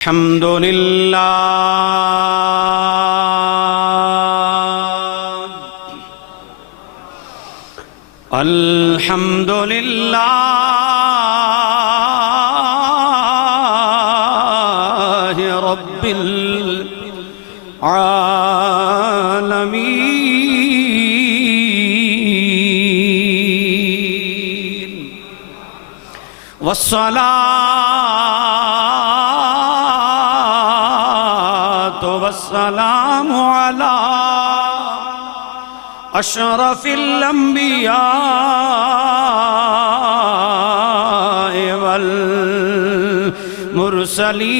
अल्हम्दुलिल्लाह अल्हम्दुलिल्लाह रब्बिल आलमीन वस्सलातु वस्सलामु अला अशरफिल अंबिया वल मुरसलीन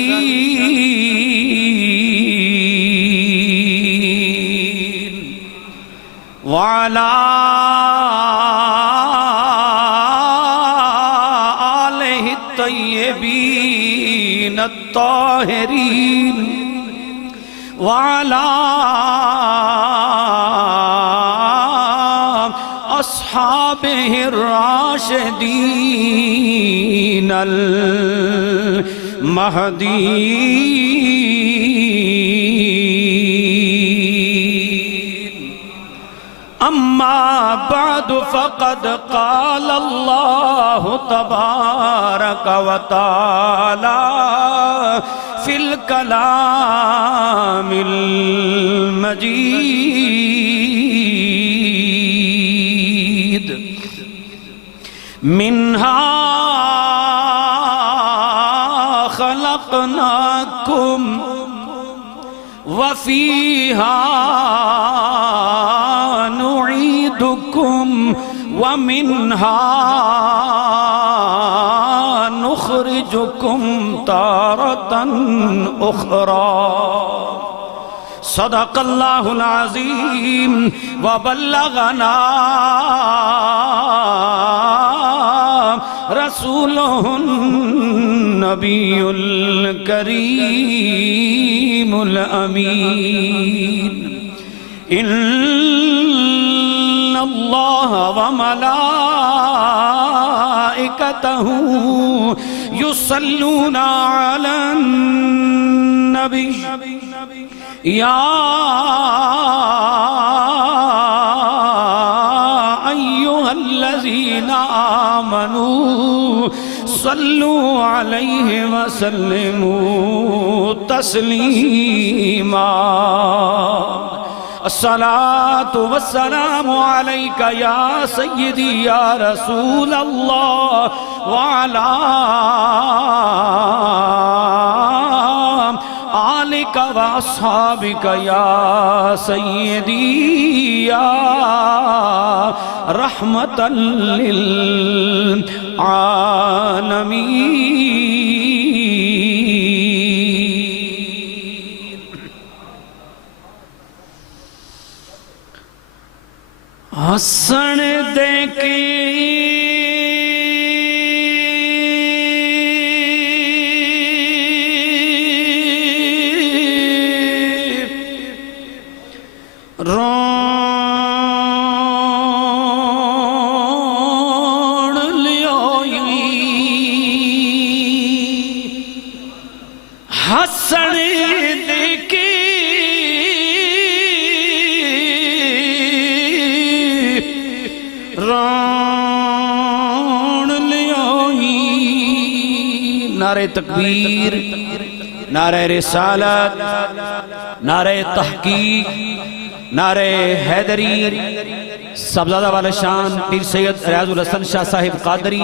वअला आलिहि तय्यबीन अत्ताहिरीन वअला अस्हाबिहिर राशिदीन अल महदीन अम्मा बअद फ़क़द क़ाल अल्लाहु तबारक व तआला फिल कलामिल मजीद मिन्हा खलक़नाकुम वफ़ीहा नुईदुकुम वमिन्हा नुख़रिजुकुम तारतन उख़रा सदक़ल्लाहुल अज़ीम व बल्लगना रसूलुहुन नबियुल करीमुल अमीन इन्नल्लाह व मलाइकतहु युसल्लूना अलन नबी या अय्युहल्लज़ीना आमनू सल्लू अलैहि वसल्लिमू तस्लीमा अस्सलातु वस्सलामु अलैका या सय्यदी या रसूल अल्लाह व अला आलिका व अस्हाबिका या सय्यदी या रहमतल लिल आलमीन। हसन देके रोण लियोई हसन देके रोण लियोई नारे तकबीर नारे रिसालत नारे तहकीक नारे हैदरी सबजादा वाले शान पीर सैयद रियाजुल हसन शाह साहिब कादरी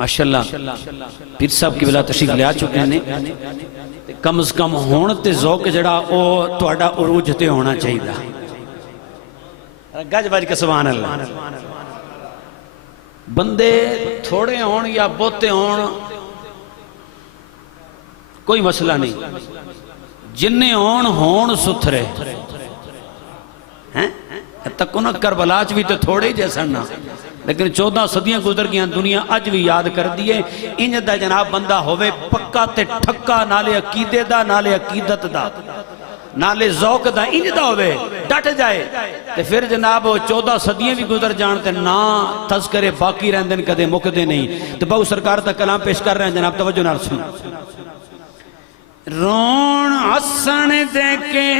माशाअल्लाह पीर साहब की बिला तशरीफ ले आ चुके हैं कम से कम होने ते ज़ौक जड़ा ओ तुहाडा उरूज ते होना चाहिए गज बज के सुभान अल्लाह बंदे थोड़े होण या बहुते होण कोई मसला नहीं जिन्ने होण सुथरे हैं तक ना करबला च भी तो थोड़े ही जैसन ना लेकिन 14 सदियां गुजर गई दुनिया अज भी याद कर दी है इंज दा जनाब बंदा होवे पक्का ते ठक्का नाले अकीदे दा नाले अकीदत दा नाले ज़ौक दा इंज दा होवे डट जाए ते फिर जनाब 14 सदियां भी गुजर जान ते ना तज़किरे बाकी रहंदे ने कदे मुकदे नहीं। तो बहु सरकार दा कलाम पेश कर रहे हैं जनाब, तवज्जो नाल सुनो। रोण हसन दे के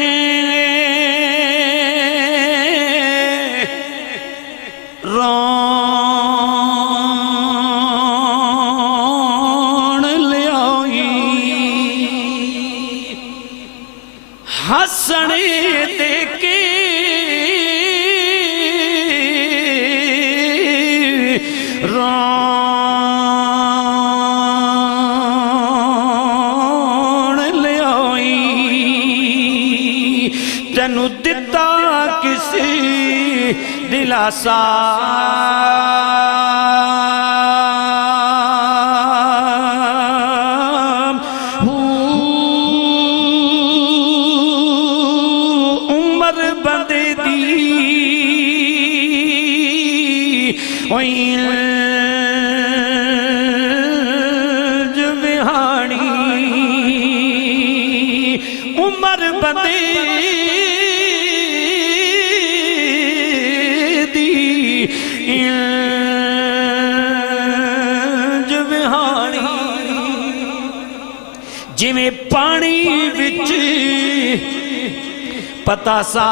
रोण लियाई हसन दे के तेनू दिता किसी दिलासा उमर बंदे दी जविहानी उमर बंदे जिमें पानी विच पतासा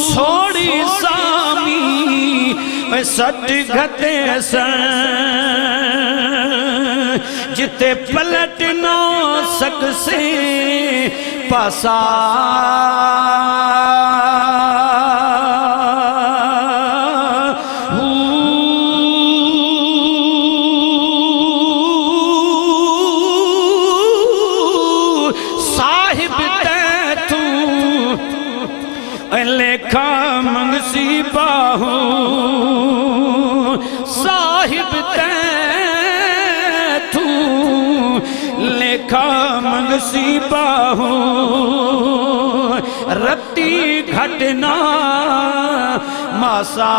सोड़ी सामी सट घते सन जिते पलट ना सकसे पासा लेखा मंगसी बाहू साहिब तू लेखा मंगसी बाहू रत्ती घटना मासा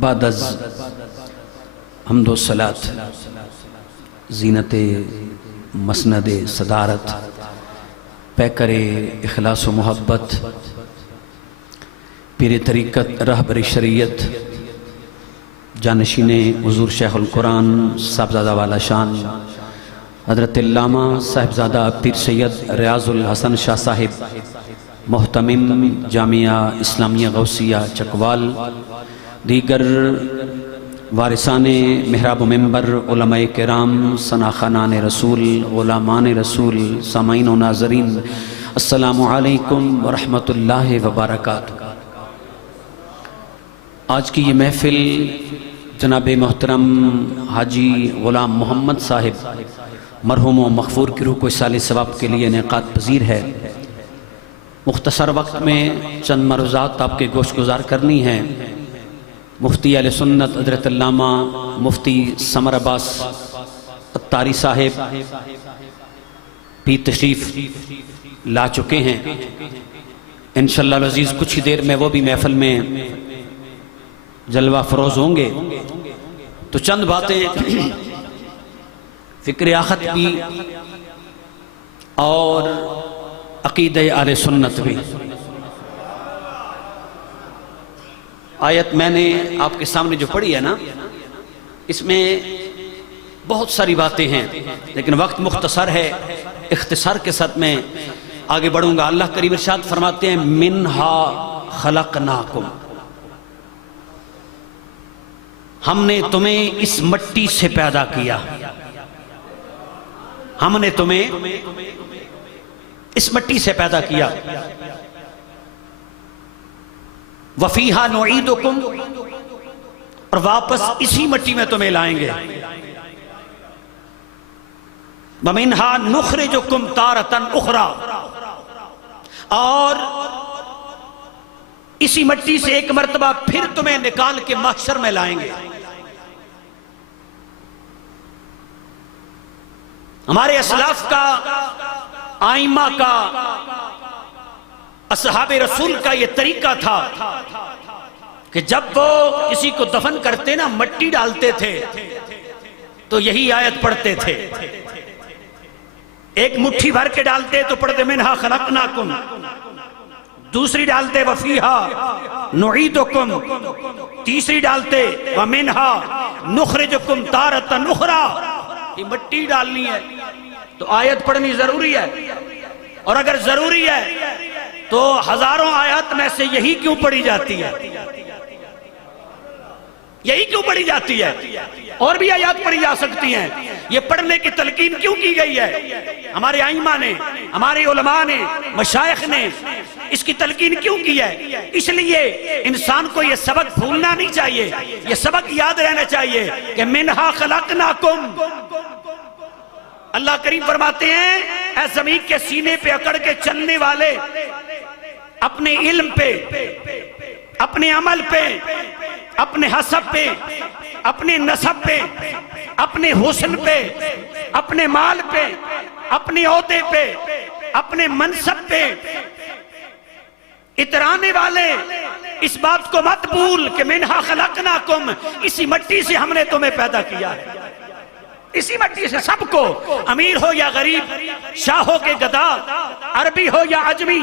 बादज़ हम्दो सलात ज़ीनते मसनदे सदारत पैकरे इखलास व मोहब्बत पीर तरीक़त रहबर शरीयत जानशीने हुज़ूर शेखुल कुरान साहबज़ादा वाला शान हज़रत अल्लामा साहिबज़ादा पीर सैयद रियाज़ुल हसन शाह साहिब मोहतमिम जामिया इस्लामिया गौसिया चकवाल दीगर वारिसाने मेहराब मेंबर उलमाए किराम सनाखानान रसूल गुलामान रसूल सामाईन व नाज़रीन अस्सलामु अलैकुम व रहमतुल्लाहि व बरकातुहू। आज की ये महफ़िल जनाब मोहतरम हाजी ग़ुलाम मोहम्मद साहिब मरहूम व मग़फ़ूर की रूह को साल सवाब के लिए इनेक़ाद पज़ीर है। मुख्तसर वक्त में चंद मरुज़ात आपके गोश गुजार करनी है। मुफ्ती अहले सुन्नत हज़रत अल्लामा मुफ्ती समर अब्बास अत्तारी साहिब भी तशरीफ़ ला चुके हैं। इंशाअल्लाह अज़ीज़ कुछ ही देर में वो भी महफ़िल में जलवा फरोज होंगे। तो चंद बातें फ़िक्र आखत की और अक़ीदे अहले सुन्नत भी। आयत मैंने आपके सामने जो पढ़ी है ना, इसमें बहुत सारी बातें हैं, लेकिन वक्त मुख्तसर है, इख्तिसार के साथ मैं आगे बढ़ूंगा। अल्लाह करीम इरशाद फरमाते हैं मिन्हा खलकनाकुम, हमने तुम्हें इस मट्टी से पैदा किया, हमने तुम्हें इस मट्टी से पैदा किया। वफीहा नुईदुकुम, और वापस इसी मट्टी में तुम्हें लाएंगे। वमिन्हा नुखरिजुकुम तारतन उखरा, और इसी मिट्टी से एक मर्तबा फिर तुम्हें निकाल के महशर में लाएंगे। हमारे असलाफ का, आइमा का, असहाबे रसूल का यह तरीका था कि जब वो किसी को दफन करते ना, मिट्टी डालते थे तो यही आयत पढ़ते थे। एक मुट्ठी भर के डालते तो पढ़ते मिन्हा खलकनाकुम, दूसरी डालते वफीहा नुईदुकुम, तीसरी डालते व मिन्हा नुखरिजुकुम तारतन उखरा। ये मिट्टी डालनी है तो आयत पढ़नी जरूरी है, और अगर जरूरी है तो हजारों आयत में से यही क्यों पढ़ी जाती है? यही क्यों पढ़ी जाती है? और भी आयत पढ़ी जा सकती हैं। ये पढ़ने की तलकीन क्यों की गई है? हमारे आइमा ने, हमारे उलमा ने, मशाइख ने इसकी तलकीन क्यों की है? इसलिए इंसान को यह सबक भूलना नहीं चाहिए, यह सबक याद रहना चाहिए कि मिन्हा खलकनाकुम। अल्लाह करीम फरमाते हैं, ऐ ज़मीन के सीने पे अकड़ के चलने वाले, अपने इल्म पे, अपने अमल पे, अपने हसब पे, अपने नसब पे, अपने हुस्न पे, अपने माल पे, अपने ओहदे पे, अपने मनसब पे इतराने वाले, इस बात को मत भूल कि मिन्हा खलकनाकुम, इसी मिट्टी से हमने तुम्हें पैदा किया है। इसी मिट्टी से सबको, अमीर हो या गरीब, शाह हो के गदा, अरबी हो या अजमी,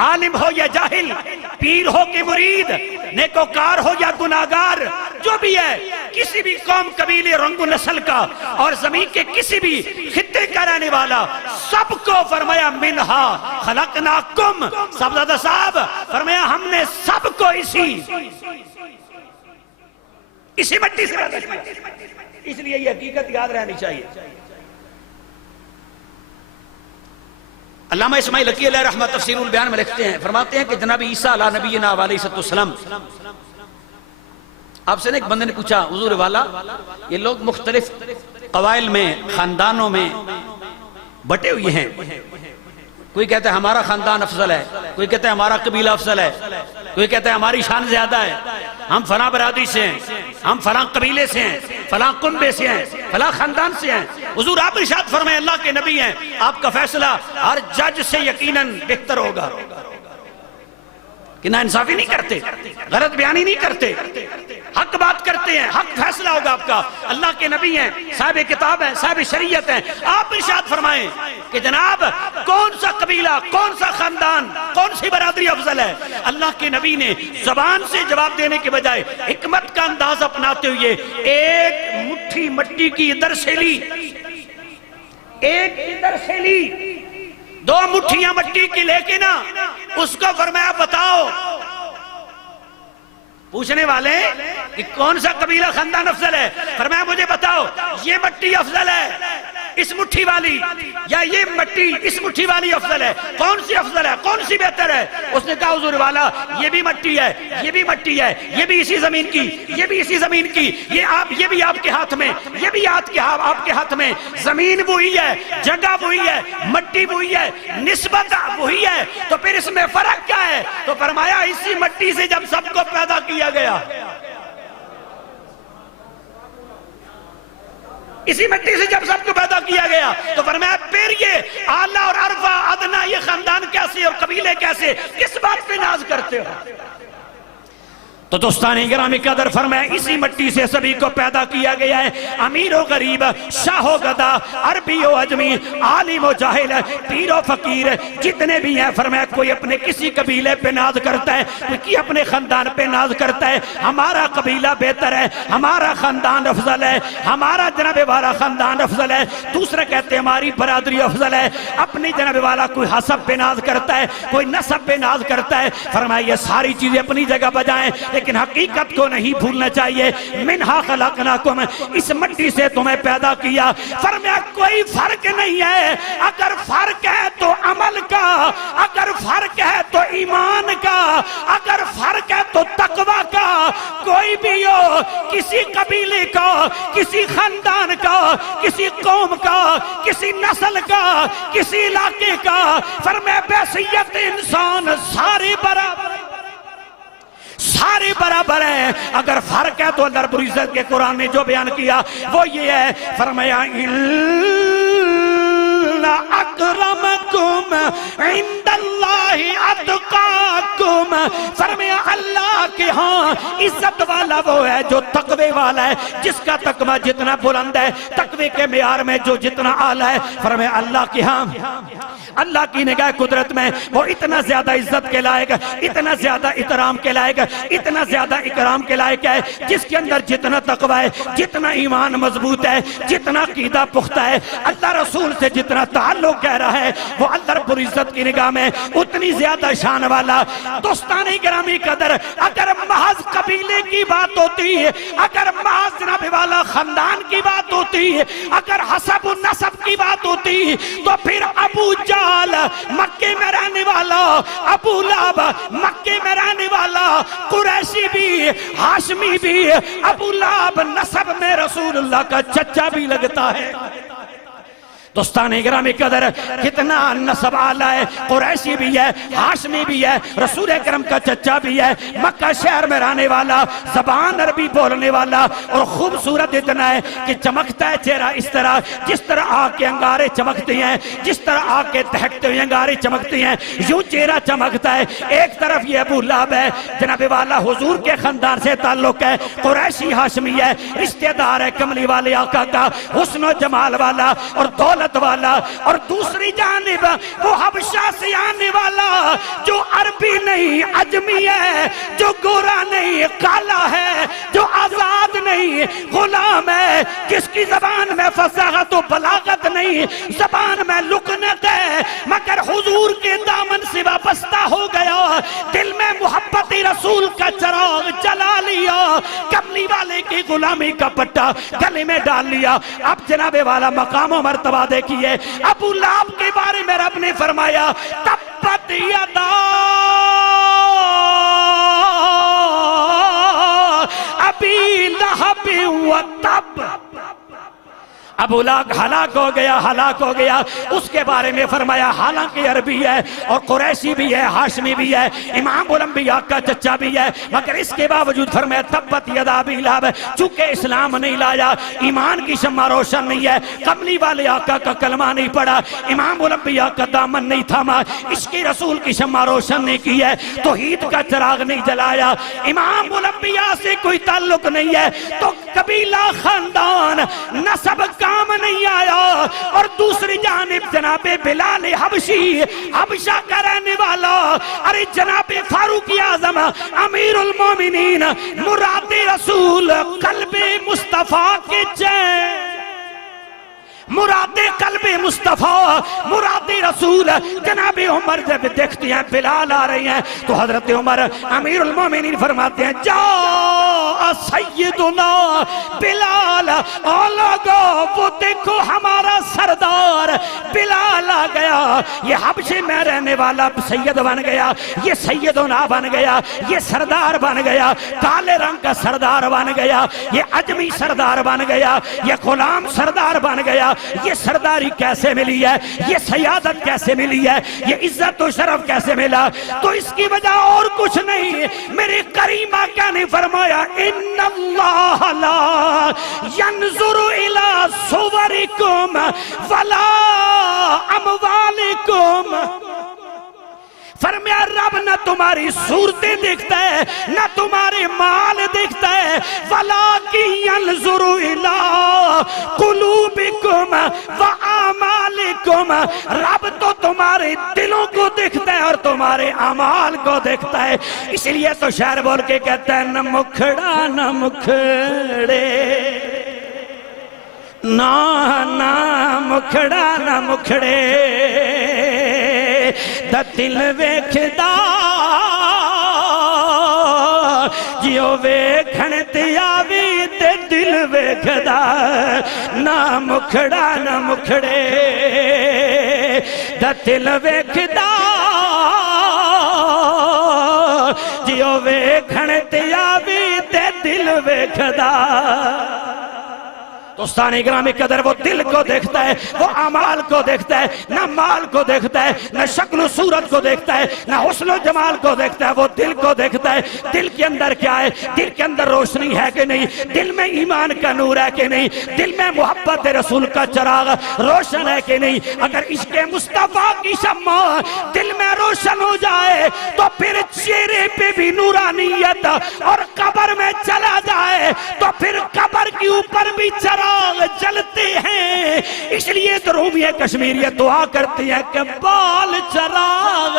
आलिम हो या जाहिल, पीर हो के मुरीद, नेकोकार हो या गुनाहगार, जो भी है, किसी भी कौम, कबीले, रंग नस्ल का और जमीन के किसी भी खित्ते का रहने वाला, सबको फरमाया मिन्हा खलकनाकुम। सबदादा साहब फरमाया हमने सबको इसी मिट्टी से पैदा किया। इसलिए ये हकीकत याद रहनी चाहिए। अल्लामा इस्माइल हकी अलैहि रहमत तफसीरुल बयान में लिखते हैं, फरमाते हैं कि जनाब ईसा अला नबीना अलैहिस्सलाम, आपसे एक बंदे ने पूछा, हुजूर वाला, ये लोग मुख्तलिफ कबाइल में, खानदानों में बटे हुए हैं, कोई कहता है हमारा खानदान अफजल है, कोई कहता है हमारा कबीला अफजल है, कोई कहता है हमारी शान ज्यादा है, हम फलां बरादरी से हैं, हम फलां कबीले से हैं, फलां कुंबे से हैं, फलां खानदान से हैं। हुजूर आप इरशाद फरमाए, अल्लाह के नबी हैं, आपका फैसला हर जज से यकीनन बेहतर होगा कि ना इंसाफी नहीं करते, गलत बयानी नहीं करते, हक बात करते हैं, हक फैसला होगा आपका। अल्लाह के नबी हैं, साहिब किताब हैं, साहिब शरीयत हैं। आप इरशाद फरमाएं कि जनाब कौन सा कबीला, कौन सा खानदान, कौन सी बरादरी अफजल है? अल्लाह के नबी ने जबान से जवाब देने के बजाय हिकमत का अंदाज अपनाते हुए एक मुट्ठी मिट्टी की इधर से ली, एक इधर से ली, दो मुट्ठियां मिट्टी की लेके ना उसको फरमाया बताओ, पूछने वाले कि कौन सा कबीला खानदान अफजल है? फरमाया मुझे बताओ, ये मिट्टी अफजल है इस मुट्ठी वाली, या ये मिट्टी इस मुट्ठी वाली अफजल है? कौन सी अफजल है, कौन सी बेहतर है? उसने कहा हुजूर वाला, ये भी मिट्टी है, ये भी मिट्टी है, ये भी इसी जमीन की, ये भी इसी जमीन की, ये भी आपके हाथ में, ये भी आपके हाथ में। जमीन वही है, जगह वही है, मिट्टी वही है, निस्बत वही है, तो फिर इसमें फर्क क्या है? तो फरमाया इसी मिट्टी से जब सबको पैदा किया गया, इसी मिट्टी से जब सबको पैदा किया गया, तो फरमाया फिर ये आला और अरफा अदना, ये खानदान कैसे और कबीले कैसे, किस बात पे नाज करते हो? तो दोस्तानी गिरामी कदर फरमाया इसी मिट्टी से सभी को पैदा किया गया है। अमीर हो गरीब, शाह हो गदा, अरबी हो अजमी, आलिम हो जाहिल, पीर हो फकीर, जितने भी हैं, फरमाया कोई अपने किसी कबीले पे नाज करता है, कोई अपने खानदान पे नाज करता है, हमारा कबीला बेहतर है, हमारा खानदान अफजल है, हमारा जनाबे वाला खानदान अफजल है, दूसरे कहते हैं हमारी बरादरी अफजल है, अपनी जनाबे वाला कोई हसब पे नाज करता है, कोई नसब पे नाज करता है। फरमाया ये सारी चीजें अपनी जगह बजाएं, लेकिन हकीकत को नहीं भूलना चाहिए। मिन्हा खलकनाकुम, इस मिट्टी से तुम्हें पैदा किया। फरमाया कोई फर्क नहीं है, अगर फर्क है तो अमल का, अगर फर्क है तो ईमान का, अगर फर्क है तो तकवा का। कोई भी हो, किसी कबीले का, किसी खानदान का, किसी कौम का, किसी नस्ल का, किसी इलाके का, फरमाया बैसियत इंसान सारे बराबर, सारे बराबर है। अगर फर्क है तो अल्लाह रब्बुल इज्जत के कुरान ने जो बयान किया वो ये है, फरमाया इन्ना अकरमकुम इंदल्लाहि अतकाकुम, फरमाया अल्लाह के हाँ इज्जत वाला वो है जो तकवे वाला है, जिसका तकवा जितना बुलंद है, तकवे के मेयार में जो जितना आला है, फरमाया अल्लाह के हाँ, अल्लाह की निगाह कुदरत में वो इतना ज्यादा इज्जत के लायक, इतना ज्यादा इकराम के लायक, इतना ज्यादा इकराम के लायक है, जिसके अंदर जितना तकवा है, जितना ईमान मजबूत है, जितना कीदा पुख्ता है, अल्लाह रसूल से जितना ताल्लुक गहरा है, वो अल्लाह रब्बुल इज्जत की निगाह में उतनी ज्यादा शान वाला। दोस्ताने गिरामी कदर, अगर महज कबीले की बात होती, अगर महज जनाब वाला खानदान की बात होती, अगर हसब नसब की बात होती, तो फिर अबू जाल मक्के में रहने वाला, अबू लाब मक्के में रहने वाला, कुरैशी भी, हाशमी भी, अबू लाब नसब में रसूलुल्लाह का चचा भी लगता है। दोस्ताने गिरामी कदर, कितना नसब आला है, कुरैशी भी है, हाशमी भी है, रसूल करम का चचा भी है, मक्का शहर में रहने वाला, जबान अरबी बोलने वाला, और खूबसूरत इतना है कि चमकता है चेहरा इस तरह, जिस तरह आग के अंगारे चमकते हैं, जिस तरह आग के दहकते हुए अंगारे चमकते हैं, यूं चेहरा चमकता है। एक तरफ ये अबू लाब है, जनाबे वाला हुजूर के खानदान से ताल्लुक है, कुरैशी हाशमी है, रिश्तेदार है कमली वाले आका का, हुस्न जमाल वाला और दौलत वाला, और दूसरी जानिब वो हबशा से आने वाला जो अरबी नहीं अजमी है, जो गोरा नहीं काला है, जो आजाद नहीं गुलाम है, जिसकी जबान में फसाहत तो बलागत नहीं, जबान में लुकनत है, मगर हुजूर के दामन से वाबस्ता हो गया, दिल में मोहब्बत रसूल का चिराग जला लिया, कमली वाले की गुलामी का पट्टा गले में डाल लिया। अब जनाबे वाला मकाम और मर्तबा देखिए, अबू लाब के बारे में रब ने फरमाया तब्बत यदा अबी लहब व तब, अबू लाब हलाक हो गया, हलाक हो गया। उसके बारे में फरमाया हालांकि अरबी है और कुरैशी भी है, हाशमी भी है, इमाम उलंबिया का चचा भी है, मगर इसके बावजूद फरमाया तब्बत यदा अबी लहब, चूंकि इस्लाम नहीं लाया, ईमान की शम्मा रोशन नहीं है, कमली वाले आका का कलमा नहीं पड़ा, इमाम उलंबिया का दामन नहीं थामा, इसकी रसूल की शम्मा रोशन नहीं की है, तौहीद का चिराग नहीं जलाया, इमाम उलंबिया से कोई ताल्लुक नहीं है, तो कबीला खानदान नसब काम नहीं आया। और दूसरी जानिब जनाबे बिलाल हबशी, हबशा का रहने वाला, अरे जनाबे फारूक आजम अमीरुल मोमिनीन, मुरादे रसूल कल्बे मुस्तफा के चैन, मुरादे कल्बे मुस्तफा, मुरादे रसूल। जनाबे उमर जब देखते हैं बिलाल आ रहे हैं तो हजरत उमर अमीरुल मोमिनीन फरमाते हैं जा सैयदुना बिलाल, ओ लोगो वो देखो हमारा सरदार बिलाल आ गया, ये हबशे में रहने वाला सैयद बन गया, ये सैयदुना बन गया, ये सरदार बन गया, काले रंग का सरदार बन गया, ये अजमी सरदार बन गया, ये गुलाम सरदार बन गया। ये सरदारी कैसे मिली है, ये सयादत कैसे मिली है, ये इज्जत और शरफ कैसे मिला? तो इसकी वजह और कुछ नहीं, मेरे करीम आका ने फरमाया इन्नल्लाह ला यंजुरु इला सुवरिकुम वला अमवालिकुम, फरमाया रब न तुम्हारी सूरतें देखता है, न तुम्हारे माल देखता है, वलाकिन यंजुरु इला कुलूबिकुम व आमालिकुम, रब तो तुम्हारे दिलों को देखता है और तुम्हारे अमाल को देखता है। इसलिए तो शायर बोल के कहता है न मुखड़ा न मुखड़े, ना ना मुखड़ा न मुखड़े, द दिल वेखदा जियो वेखण ते आवी ते दिल वेखदा ना मुखड़ा ना मुखड़े दा दिल वेखदा जियो वेखण ते आवी ते दिल वेखदा। दोस्तानी ग्रामी कदर वो दिल को देखता है, वो अमाल को देखता है, ना माल को देखता है, ना शक्ल सूरत को देखता है, ना हुस्न जमाल को देखता है, वो दिल को देखता है। दिल के अंदर क्या है, दिल के अंदर रोशनी है कि नहीं, दिल में ईमान का नूर है कि नहीं, दिल में मोहब्बत रसूल का चिराग रोशन है कि नहीं। अगर इसके मुस्तफा की शम्मा दिल में रोशन हो जाए तो फिर चेहरे पे भी नूरानियत, और कब्र में चला जाए तो फिर कब्र के ऊपर भी चिराग जलते हैं। इसलिए तो रूमिया कश्मीरिया दुआ करती है कि बाल चिराग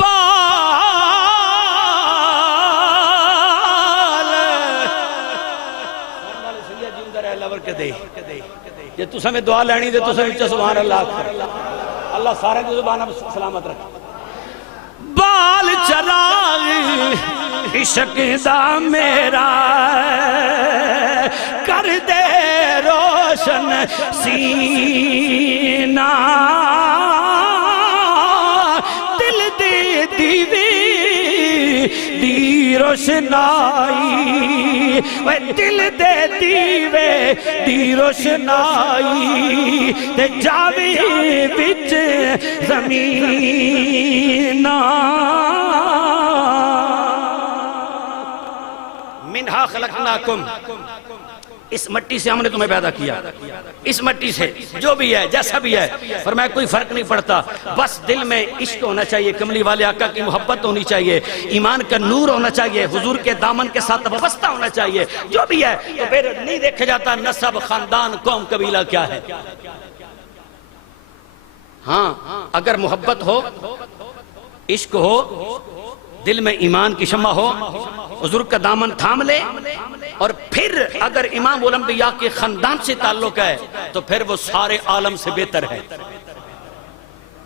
बाल लवर के दे जे तुसा में दुआ लेनी दे तुसा विच सुभान अल्लाह अल्लाह सारे की जुबान सलामत रखे। बाल चिराग इश्क दा मेरा कर दे रोशन सीना, दिल दे दीवे दी रोशनाई, वे दिल दे दीवे दी रोशनाई ते जावे बिच ज़मीना। मिन्हा खलकनाकुम, इस मट्टी से हमने तुम्हें पैदा किया, इस मट्टी से जो भी है जैसा भी है, फरमाया कोई फर्क नहीं पड़ता, बस दिल में इश्क होना चाहिए, कमली वाले आका की मोहब्बत होनी चाहिए, ईमान का नूर होना चाहिए, हुजूर के दामन के साथ वाबस्ता होना चाहिए, जो भी है। तो फिर नहीं देखा जाता नस्ब खानदान कौम कबीला क्या है। हाँ, अगर मोहब्बत हो, इश्क हो, दिल में ईमान की शम्मा हो, हुजूर का दामन थाम ले, और फिर अगर इमाम उल अंबिया के खानदान से ताल्लुक है तो फिर वो सारे आलम से बेहतर है।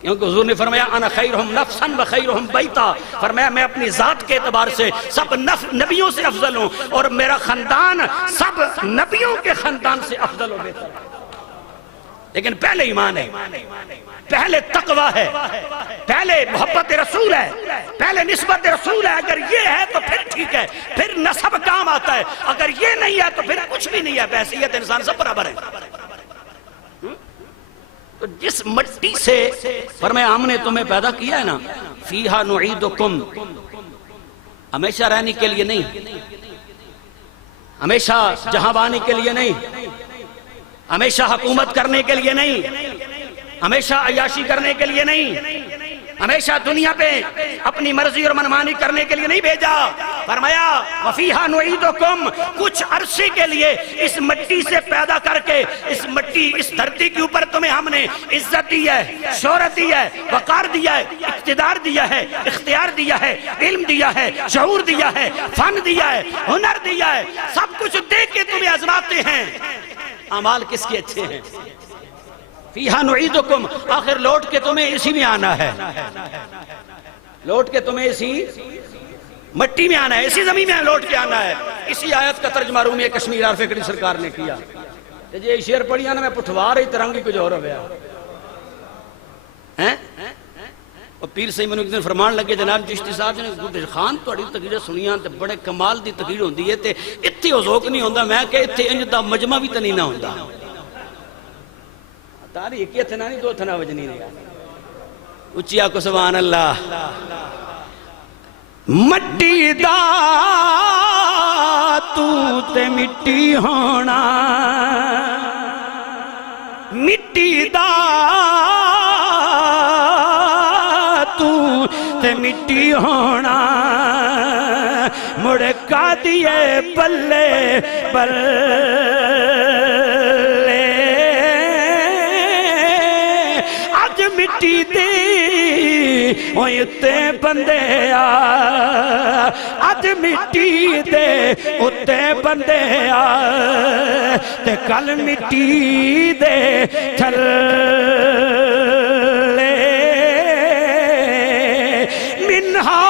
क्योंकि हुजूर ने फरमाया अना खैरुहुम नफ्सन व खैरुहुम बैता, फरमाया मैं अपनी जात के एतबार से सब नबियों से अफजल हूँ और मेरा खानदान सब नबियों के खानदान से अफजल व बेहतर है। लेकिन पहले ईमान है, पहले तकवा है, पहले मोहब्बत रसूल है, पहले निस्बत रसूल है। अगर ये है तो फिर ठीक है, फिर नसब काम आता है। अगर ये नहीं है तो फिर कुछ भी नहीं है, बहसीयत इंसान सब बराबर है। तो जिस मट्टी से फरमाया हमने तुम्हें पैदा किया है ना, फीहा नुईदुकुम, हमेशा रहने के लिए नहीं, हमेशा जहांबानी के लिए नहीं, हमेशा हुकूमत करने के लिए नहीं, हमेशा अय्याशी करने के लिए नहीं, हमेशा दुनिया पे अपनी मर्जी और मनमानी करने के लिए नहीं भेजा। फरमाया वफीहा नुईदुकुम, कुछ अरसे के लिए इस मिट्टी से पैदा करके इस मिट्टी इस धरती के ऊपर तुम्हें हमने इज्जत दी है, शोहरत दी है, वकार दिया है, इख्तिदार दिया है, इख्तियार दिया है, इल्म दिया है, शऊर दिया है, फन दिया है, हुनर दिया है, सब कुछ दे के तुम्हें आजमाते हैं। अमाल किसके अच्छे हैं। फीहा नुईदुकुम, आखिर लौट के तुम्हें इसी में आना है, लौट के तुम्हें इसी मट्टी में आना है, इसी जमीन में लौट के आना है। इसी आयत का तर्जमा रूमी कश्मीर आरफे कड़ी सरकार ने किया। जे शेर पढ़िया ना मैं पुठवा रही तरंगी कुछ और होया हैं। और पीर सही मैंने एक दिन फरमान लगे जनाब चिश्ती साहब ने गुरदिश खान तुहाडी तकरीर सुनिया ते बड़े कमाल दी तकरीर होंदी है ते इत्थे ओज़ोक नहीं होंदा। मैं कहा इत्थे इंज दा मजमा भी तो नहीं ना होंदा। तारी एक ही थना नहीं दो थना वजनी ने उच्ची आको सुभान अल्लाह। मट्टी दा तू ते मिट्टी होना, मिट्टी दा तू ते मिट्टी होना, मुड़ का दिए बल्ले बल्ले अज मिट्टी दे उत्ते बंदे आ, अज मिट्टी दे उत्ते बंदे आ ते कल मिट्टी दे थल्ले। मिन्हा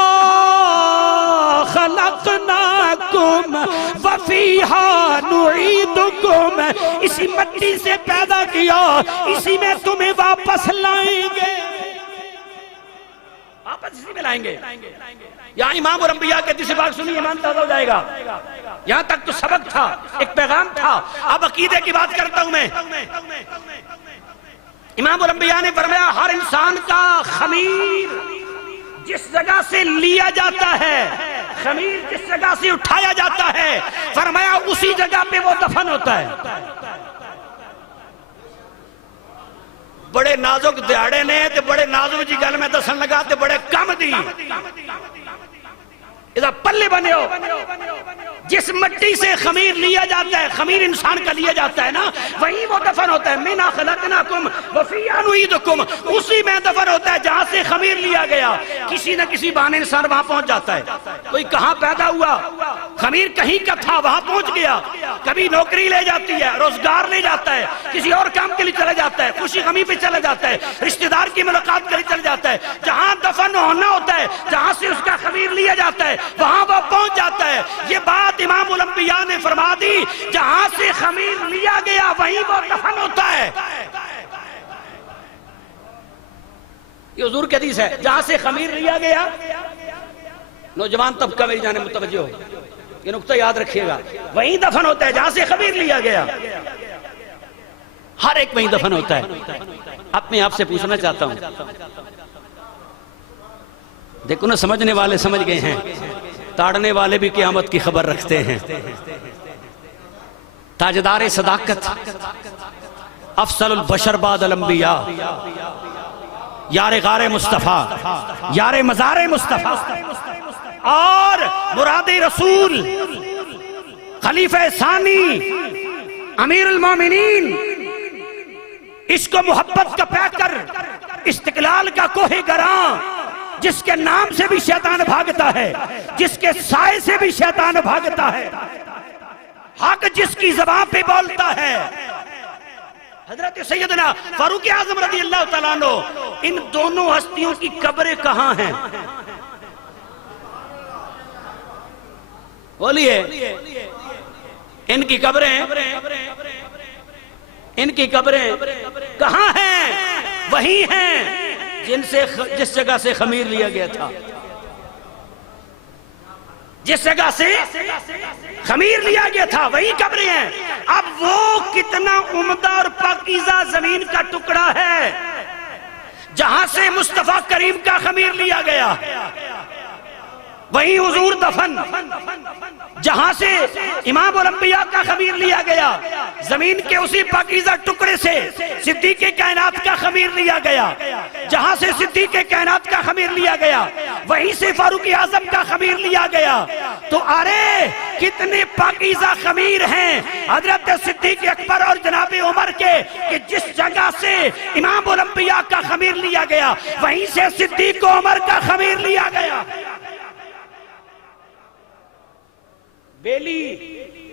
खलकनाकुम वफीहा नुईदुकुम, इसी मिट्टी से पैदा किया, इसी में तुम्हें वापस लाएंगे, वापस इसी में लाएंगे। यहाँ इमाम और अंबिया के जिसे बात सुनी ईमान ताज़ा हो जाएगा। यहाँ तक तो सबक था, एक पैगाम था। अब अकीदे की बात करता हूं मैं। इमाम और अंबिया ने फरमाया हर इंसान का खमीर जिस जगह से लिया जाता है, खमीर जिस जगह से उठाया जाता है, फरमाया उसी जगह पे वो दफन होता है। बड़े नाजुक दिहाड़े ने ते बड़े नाजुक जी गल में दसन लगा ते बड़े कम दी इधर पल्ले बने हो। जिस मिट्टी से खमीर लिया जाता है, खमीर इंसान का लिया जाता है ना, वहीं वो दफन होता है। मिना खलकनाकुम वफीहा नुईदुकुम, उसी में दफन होता है जहां से खमीर लिया गया। किसी न किसी बहाने इंसान वहां पहुंच जाता है। कोई कहां पैदा हुआ, खमीर कहीं का था, वहां पहुंच गया। कभी नौकरी ले जाती है, रोजगार ले जाता है, किसी और काम के लिए चला जाता है, खुशी गमी पे चला जाता है, रिश्तेदार की मुलाकात के लिए चला जाता है। जहां दफन होना होता है, जहां से उसका खमीर लिया जाता है, वहां वो पहुंच जाता है। ये बात इमाम उल अंबिया ने फरमा दी, जहां से खमीर लिया गया वहीं वो दफन होता है। ये हुजूर की हदीस है, जहां से खमीर लिया गया। नौजवान तबका मेरी जाने मुतवज्जो, ये नुक्ता याद रखिएगा, वहीं दफन होता है जहां से खमीर लिया गया। हर एक वहीं दफन होता है। अब मैं आपसे पूछना चाहता हूं, देखो ना, समझने वाले समझ गए हैं, ताड़ने वाले भी क़यामत की खबर रखते हैं। ताजदार सदाकत, अफसलुल बशर बादल अंबिया, यारे गारे मुस्तफा, यारे मज़ारे मुस्तफा और मुरादे रसूल, खलीफे सानी, अमीरुल मोमिनीन, इश्क मोहब्बत का पैकर, इस्तिकलाल का कोहे गरां, जिसके नाम से भी शैतान भागता है, जिसके साए से भी शैतान भागता है, हक जिसकी ज़बान पे बोलता है, हजरत सैयदना फारूक आज़म रज़ी अल्लाह तआला अन्हु। इन दोनों हस्तियों की कब्रें कहां हैं? बोलिए, इनकी कब्रें कहां हैं? वही हैं जिस जगह से खमीर लिया गया था, जिस जगह से खमीर लिया गया था वही कब्रें हैं। अब वो कितना उम्दा और पाकीज़ा जमीन का टुकड़ा है जहां से मुस्तफा करीम का खमीर लिया गया, वही हुजूर दफन। जहां से इमाम और अंबिया का खमीर लिया गया, जमीन के उसी पाकीज़ा टुकड़े से सिद्दीक़ कायनात का खमीर लिया गया। जहां से सिद्दीक़ कायनात का खमीर लिया गया, वहीं से फारूक आज़म का खमीर लिया गया। तो अरे कितने पाकीज़ा खमीर हैं हजरत सिद्दीक़ अकबर और जनाब उमर के, कि जिस जगह से इमाम और अंबिया का खमीर लिया गया, वहीं से सिद्दीक़ उमर का खमीर लिया गया। बेली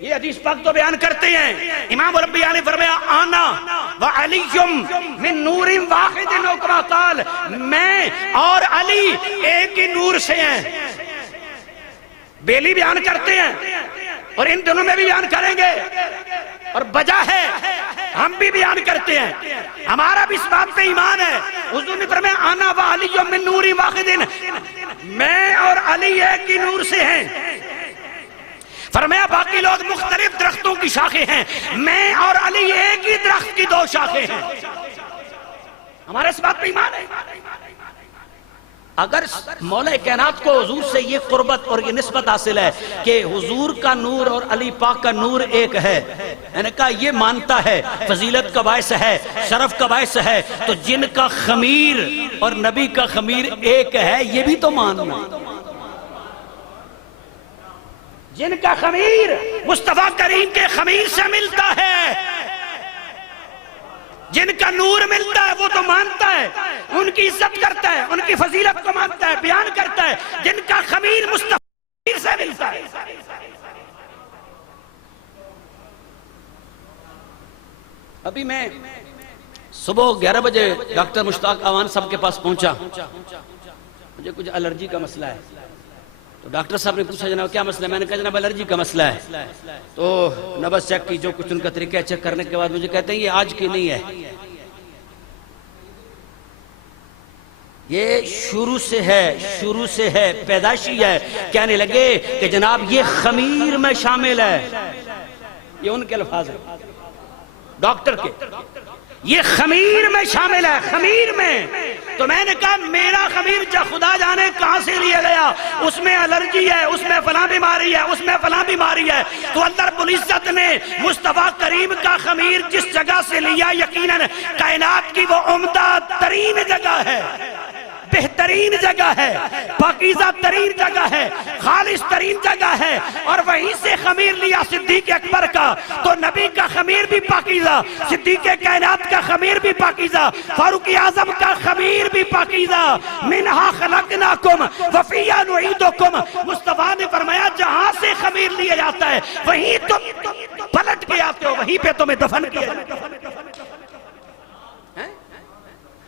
ये हदीस पाक तो बयान करते हैं, इमाम और अंबिया ने फरमाया आना व अलीयुम मिन नूरिन वाहिदिन औ कमा क़ाल, मैं और अली एक ही नूर से हैं। बेली बयान करते हैं और इन दिनों में भी बयान करेंगे, और वजह है हम भी बयान करते हैं, हमारा भी इस बात पे ईमान है। हुजूर ने फरमाया आना व अलीयुम मिन नूरिन वाहिदिन, मैं और अली एक ही नूर से हैं। फरमाया बाकी लोग मुख्तलिफ दरख्तों की शाखें हैं, मैं और अली एक ही दरख्त की दो शाखें हैं। हमारे इस बात पे ईमान है। अगर मौला कायनात को हुजूर से ये कुर्बत और ये निस्बत हासिल है कि हुजूर का नूर और अली पाक का नूर एक है, मैंने कहा ये मानता है, फजीलत का बायस है, शरफ का बायस है, तो जिनका खमीर और नबी का खमीर एक है, ये भी तो मानना। जिनका खमीर मुस्तफा करीम के खमीर से मिलता है, जिनका नूर मिलता है, वो तो मानता है, उनकी इज्जत करता है, उनकी फजीलत को मानता है, बयान करता है। जिनका खमीर मुस्तफा से मिलता है, अभी मैं सुबह 11 बजे डॉक्टर मुश्ताक अवान साहब के पास पहुंचा, मुझे कुछ एलर्जी का मसला है, तो डॉक्टर साहब ने पूछा जनाब क्या मसला है? मैंने कहा जनाब एलर्जी का मसला है। तो नब्ज चेक की, जो कुछ उनका तरीका है, चेक करने के बाद मुझे कहते हैं ये आज की नहीं है, ये शुरू से है, पैदाइशी है। कहने लगे कि जनाब ये खमीर में शामिल है। ये उनके अल्फाज हैं डॉक्टर के, ये खमीर में शामिल है, खमीर में। तो मैंने कहा मेरा खमीर जो खुदा जाने कहां से लिया गया, उसमें एलर्जी है, उसमें फलां बीमारी है, उसमें फलां बीमारी है। तो अल्लाह रब्बुल इज्जत ने मुस्तफा करीम का खमीर जिस जगह से लिया, यकीनन कायनात की वो उम्दा तरीन जगह है, बेहतरीन जगह है, पाकीज़ा तरीन जगह है, खालिस तरीन जगह है। और वहीं से खमीर लिया सिद्दीक अकबर का, तो नबी का खमीर भी पाकीज़ा, सिद्दीक कायनात का खमीर भी पाकीज़ा, फारूक आजम का खमीर भी पाकीज़ा। मिनहा खलकनाकुम व फिया नुईदुकुम। मुस्तफा ने फरमाया जहां से खमीर लिया जाता है वहीं तुम पलट के आते हो, वहीं पे तुम्हें दफन किया जाता है।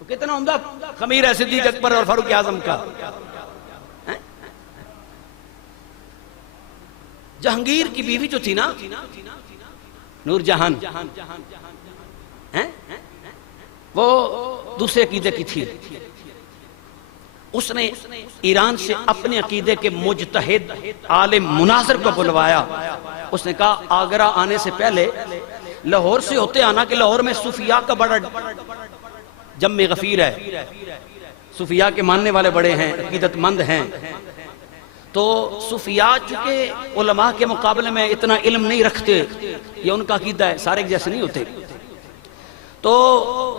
कितना उम्दा खमीर है सिद्दीक अकबर और फारूक आजम का। जहांगीर की बीवी जो थी ना, नूरजहां, वो दूसरे अकीदे की थी। उसने ईरान से अपने अकीदे के मुजतहिद आलिम मुनाज़िर को बुलवाया। उसने कहा आगरा आने से पहले लाहौर से होते आना कि लाहौर में सूफिया का बड़ा जम्मे गफीर है, सूफिया के मानने वाले बड़े हैं, अकीदतमंद हैं। तो सूफिया चूंकि उलमा के मुकाबले में इतना इल्म नहीं रखते, ये उनका अकीदा है, सारे जैसे नहीं होते। तो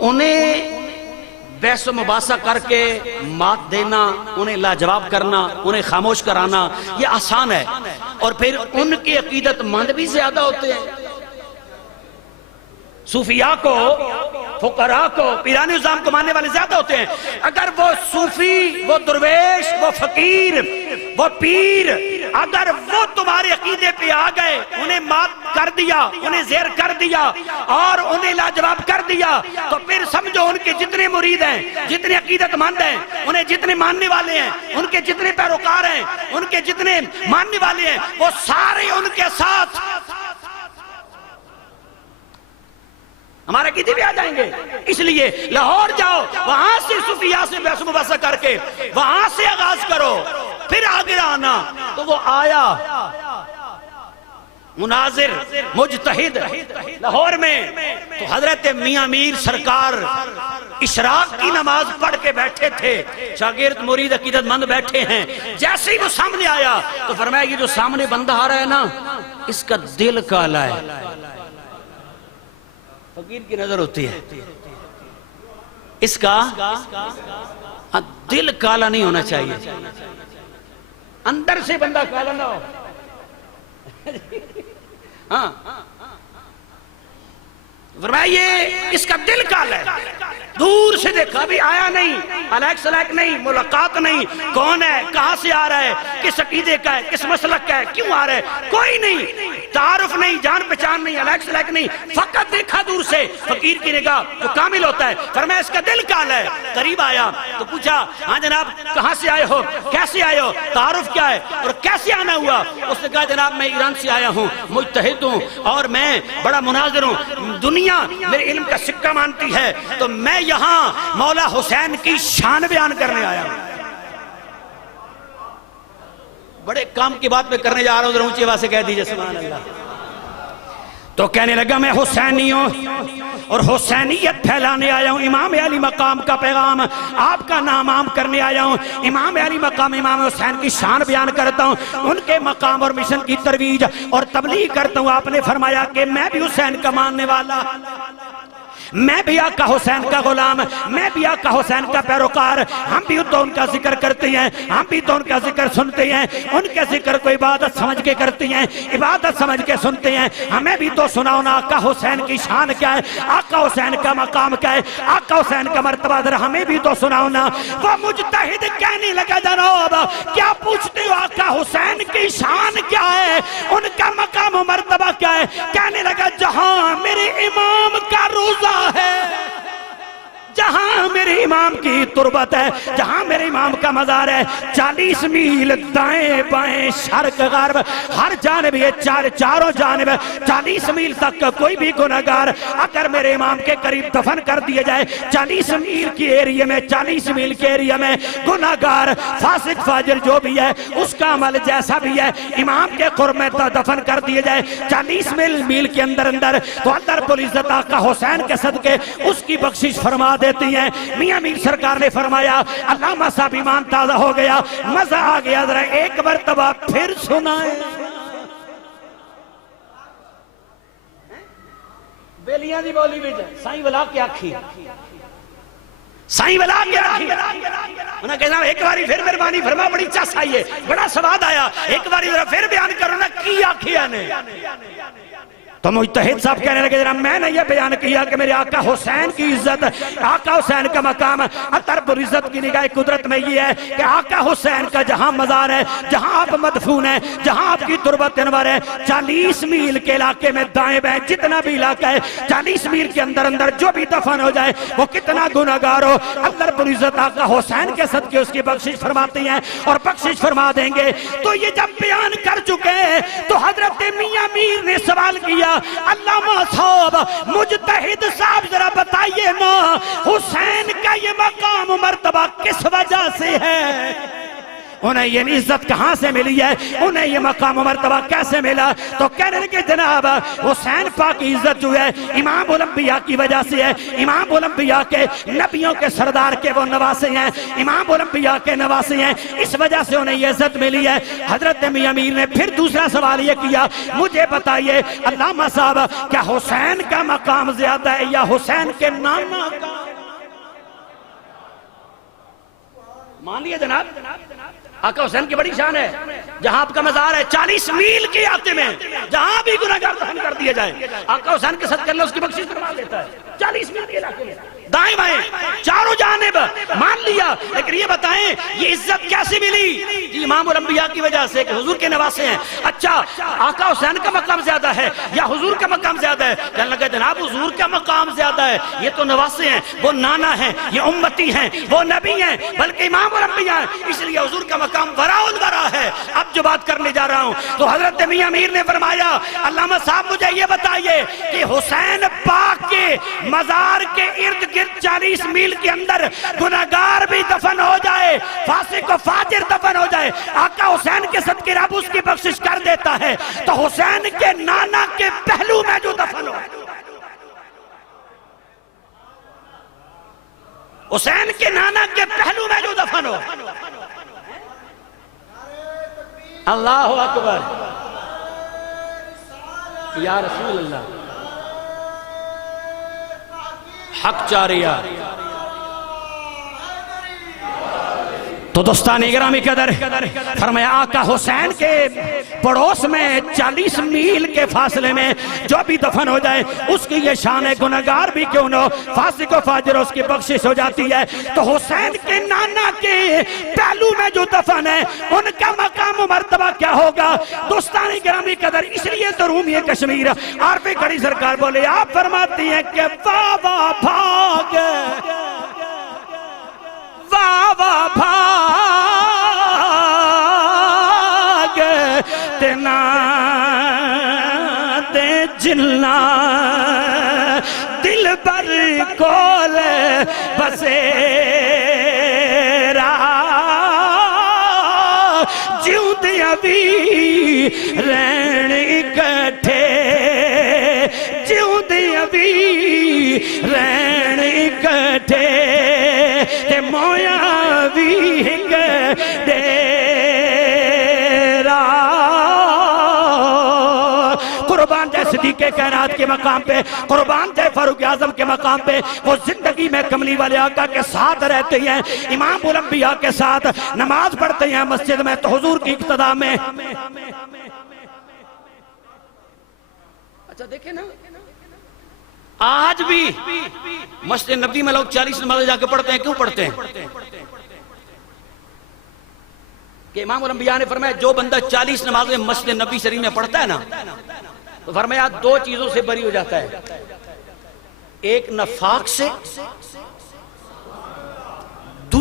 उन्हें बहस मुबासा करके मात देना, उन्हें लाजवाब करना, उन्हें खामोश कराना ये आसान है। और फिर उनके अकीदतमंद भी ज्यादा होते हैं। सूफिया को, फुकरा को, पीरानी निज़ाम को मानने वाले ज्यादा होते हैं। अगर वो सूफी, वो दुर्वेश, वो फकीर, वो पीर, अगर वो तुम्हारे अकीदे पे आ गए, उन्हें मात कर दिया, उन्हें ज़ेर कर दिया और उन्हें लाजवाब कर दिया, तो फिर समझो उनके जितने मुरीद हैं, जितने अकीदतमंद हैं, उन्हें जितने मानने वाले हैं, उनके जितने पैरोकार हैं, उनके जितने मानने वाले हैं, वो सारे उनके साथ हमारे अकीदे भी आ जाएंगे। इसलिए लाहौर जाओ, वहां से सूफिया से बहस मुबासा करके वहां से आगाज करो, फिर आगे आना। तो वो आया मुनाजिर मुजतहिद लाहौर में, तो हजरत मियां मीर सरकार इशराक की नमाज पढ़ के बैठे थे, शागिर्द मुरीद अकीदतमंद बैठे हैं। जैसे ही वो सामने आया तो फरमाया ये जो सामने बंदा आ रहा है ना, इसका दिल काला है। फकीर की नजर होती है, इसका दिल काला नहीं होना चाहिए, अंदर से बंदा काला ना हो। हाँ, ये इसका दिल काला है। दूर से देखा, अभी आया नहीं, अलग सलग नहीं, मुलाकात नहीं, कौन है, कहां से आ रहा है, किस अकीदे का है, किस मसलक का है, क्यों आ रहा है, कोई नहीं, तारुफ नहीं, जान पहचान नहीं, अलग सलग नहीं, फकत देखा दूर से। फकीर की निगाह तो कामिल होता है। फरमाया इसका दिल काला है। करीब आया तो पूछा हाँ जनाब कहां से आए हो, कैसे आए हो, तारुफ क्या है और कैसे आना हुआ? उसने कहा जनाब मैं ईरान से आया हूँ, मुजतहिद हूँ और मैं बड़ा मुनाजिर हूँ, दुनिया मेरे इल्म का सिक्का मानती है, तो मैं यहाँ मौला हुसैन की शान बयान करने आया हूँ। बड़े काम की बात मैं करने जा रहा हूँ, ऊंची आवाज से कह दीजिए सुभान अल्लाह। तो कहने लगा मैं हुसैनी हूँ और हुसैनियत फैलाने आया हूँ, इमाम अली मकाम का पैगाम आपका नाम आम करने आया हूँ। इमाम अली मकाम इमाम हुसैन की शान बयान करता हूँ, उनके मकाम और मिशन की तरवीज और तबलीग करता हूँ। आपने फरमाया कि मैं भी हुसैन का मानने वाला, मैं भी आका हुसैन का गुलाम, मैं भी आका हुसैन का पैरोकार, हम भी तो उनका जिक्र करते हैं, हम भी तो उनका जिक्र सुनते हैं, उनके जिक्र को इबादत समझ के करते हैं, इबादत समझ के सुनते हैं। हमें भी तो सुनाओ ना आका हुसैन की शान क्या है, आका हुसैन का मकाम क्या है, आका हुसैन का मर्तबा जरा हमें भी तो सुनाओ ना। वो मुजतहिद कहने लगा जनाब क्या पूछते हो, आका हुसैन की शान क्या है, उनका मकाम मर्तबा क्या है? कहने लगा जहां मेरे इमाम का रोजा है, जहां मेरे इमाम की तुरबत है, जहां मेरे इमाम का मजार है, 40 मील दाएं बाएं शर्क गर्ब हर जानिब, ये चारों जानिब 40 मील तक का कोई भी गुनहगार अगर मेरे इमाम के करीब दफन कर दिया जाए, 40 मील के एरिया में, 40 मील के एरिया में गुनहगार फासिक फाजिर जो भी है उसका अमल जैसा भी है इमाम के कुर्ब में दफन कर दिया जाए 40 मील के अंदर अंदर, तो अल्लाह रब्बुल इज्जत आका हुसैन के सदके उसकी बख्शिश फरमा देती है। मियां मीर सरकार ने फरमाया, अल्लामा साहब ईमान ताजा हो गया, मजा आ गया, जरा एक मरतबा फिर सुनाए। बेलियां दी बोली विच साईं वला के आखी, साईं वला के आखी, उन्हें कहना एक बारी फिर मेहरबानी फरमा, बड़ी चस आई है, बड़ा स्वाद आया, एक बारी जरा फिर बयान करो ना की आखिया ने। तो मुज्तहिद साहब कहने लगे, जरा मैंने ये बयान किया कि मेरे आका हुसैन की इज्जत, आका हुसैन का मकाम अतर इज्जत की निगाह कुदरत में ये है कि आका हुसैन का जहां मजार है, जहां आप मदफून है, जहां आपकी तुरबत अनवर है, 40 मील के इलाके में दाएं बाएं जितना भी इलाका है, 40 मील के अंदर अंदर जो भी दफन हो जाए वो कितना गुनहगार हो, अल्लाह रब्बुल इज्जत आका हुसैन के सदके उसकी बख्शिश फरमाती हैं और बख्शिश फरमा देंगे। तो ये जब बयान कर चुके तो हजरत मियां मीर ने सवाल किया, अल्लामा साहब मुजतहिद साहब जरा बताइए ना, हुसैन का ये मकाम मर्तबा किस वजह से है, उन्हें ये इज्जत कहां से मिली है, उन्हें ये मकाम मर्तबा कैसे मिला। तो कहने लगे जनाब हुसैन पाक की इज्जत जो है इमाम उलंबिया की वजह से है, इमाम उलंबिया के नबियों के सरदार के वो नवासे हैं, इमाम उलंबिया के नवासे हैं, इस वजह से उन्हें ये इज्जत मिली है। हजरत मियां मीर ने फिर दूसरा सवाल ये किया, मुझे बताइए अल्लामा साहब क्या हुसैन का मकाम ज्यादा है या हुसैन के नाना का? मान लिया जनाब आका हुसैन की बड़ी शान है, जहां आपका मजार है 40 मील के इलाके में जहां भी गुनहगार दफन कर दिया जाए आका हुसैन के सदके अल्लाह उसकी बख्शिश करवा देता है। 40 मील के इलाके में दाएं बाएं चारों जानिब, मान लिया। लेकिन ये बताएं ये इज्जत कैसे मिली? जी इमाम उलंबिया की वजह से कि हुजूर के नवासे हैं। अच्छा आका हुसैन का मकाम ज्यादा है या हुजूर का मकाम ज्यादा है? कहने लगा जनाब हुजूर का मकाम ज्यादा है, ये तो नवासे हैं, वो नाना है, ये उम्मती हैं, वो नबी हैं, बल्कि इमाम उलंबिया है, इसलिए हुजूर का मकाम वराउल वरा है। अब जो बात करने जा रहा हूं तो हजरत मियां मीर ने फरमाया, अल्लामा साहब मुझे ये बताइए कि हुसैन पाक के मजार के इर्द गिर्द 40 मील के अंदर गुनहगार भी दफन हो जाए, फासिक और फाजिर दफन हो जाए, आका हुसैन के सदके रब उसकी बख्शिश कर देता है। तो हुसैन के नाना के पहलू में जो दफन हो, हुसैन के नाना के पहलू में जो दफन हो, अल्लाहु अकबर या रसूल अल्लाह, हक चारिया। तो दोस्तानी गिरामी कदर फरमाया आका हुसैन के पड़ोस में 40 मील के फासले में जो भी दफन हो जाए उसकी ये शान है, गुनहगार भी क्यों न हो, फासिक और फाजिर उसकी बख्शिश हो जाती है। तो हुसैन के नाना के पहलू में जो दफन है उनका मकाम मर्तबा क्या होगा? दोस्तानी गिरामी कदर इसलिए तो रूमी कश्मीर आरपी खड़ी सरकार बोले, आप फरमाती हैं कि वाह वाह भाग, वाह वाह भाग तेना दे जिन्ना दिल पर कोल बसेरा जिउंदियां भी रहन इकट्ठे, जिउंदियां भी रहन इकट्ठे ते मोया भी हिक डेरा। कुर्बान जय सिद्दीक़े कायनात के मकाम पे, कुर्बान जय फारूक आजम के मकाम पे, वो जिंदगी में कमली वाले आका के साथ रहते हैं, इमाम उलंबिया के साथ नमाज पढ़ते हैं मस्जिद में, तो हुजूर की इक्तदा में। अच्छा देखे ना आज भी मस्जिद नबी में लोग 40 नमाज़ें जाके पढ़ते हैं। क्यों पढ़ते हैं? कि इमाम उलंबिया ने फरमाया जो बंदा 40 नमाज़ें मस्जिद नबी शरीफ में पढ़ता है ना, तो फरमाया 2 चीजों से बरी हो जाता है, एक नफाक से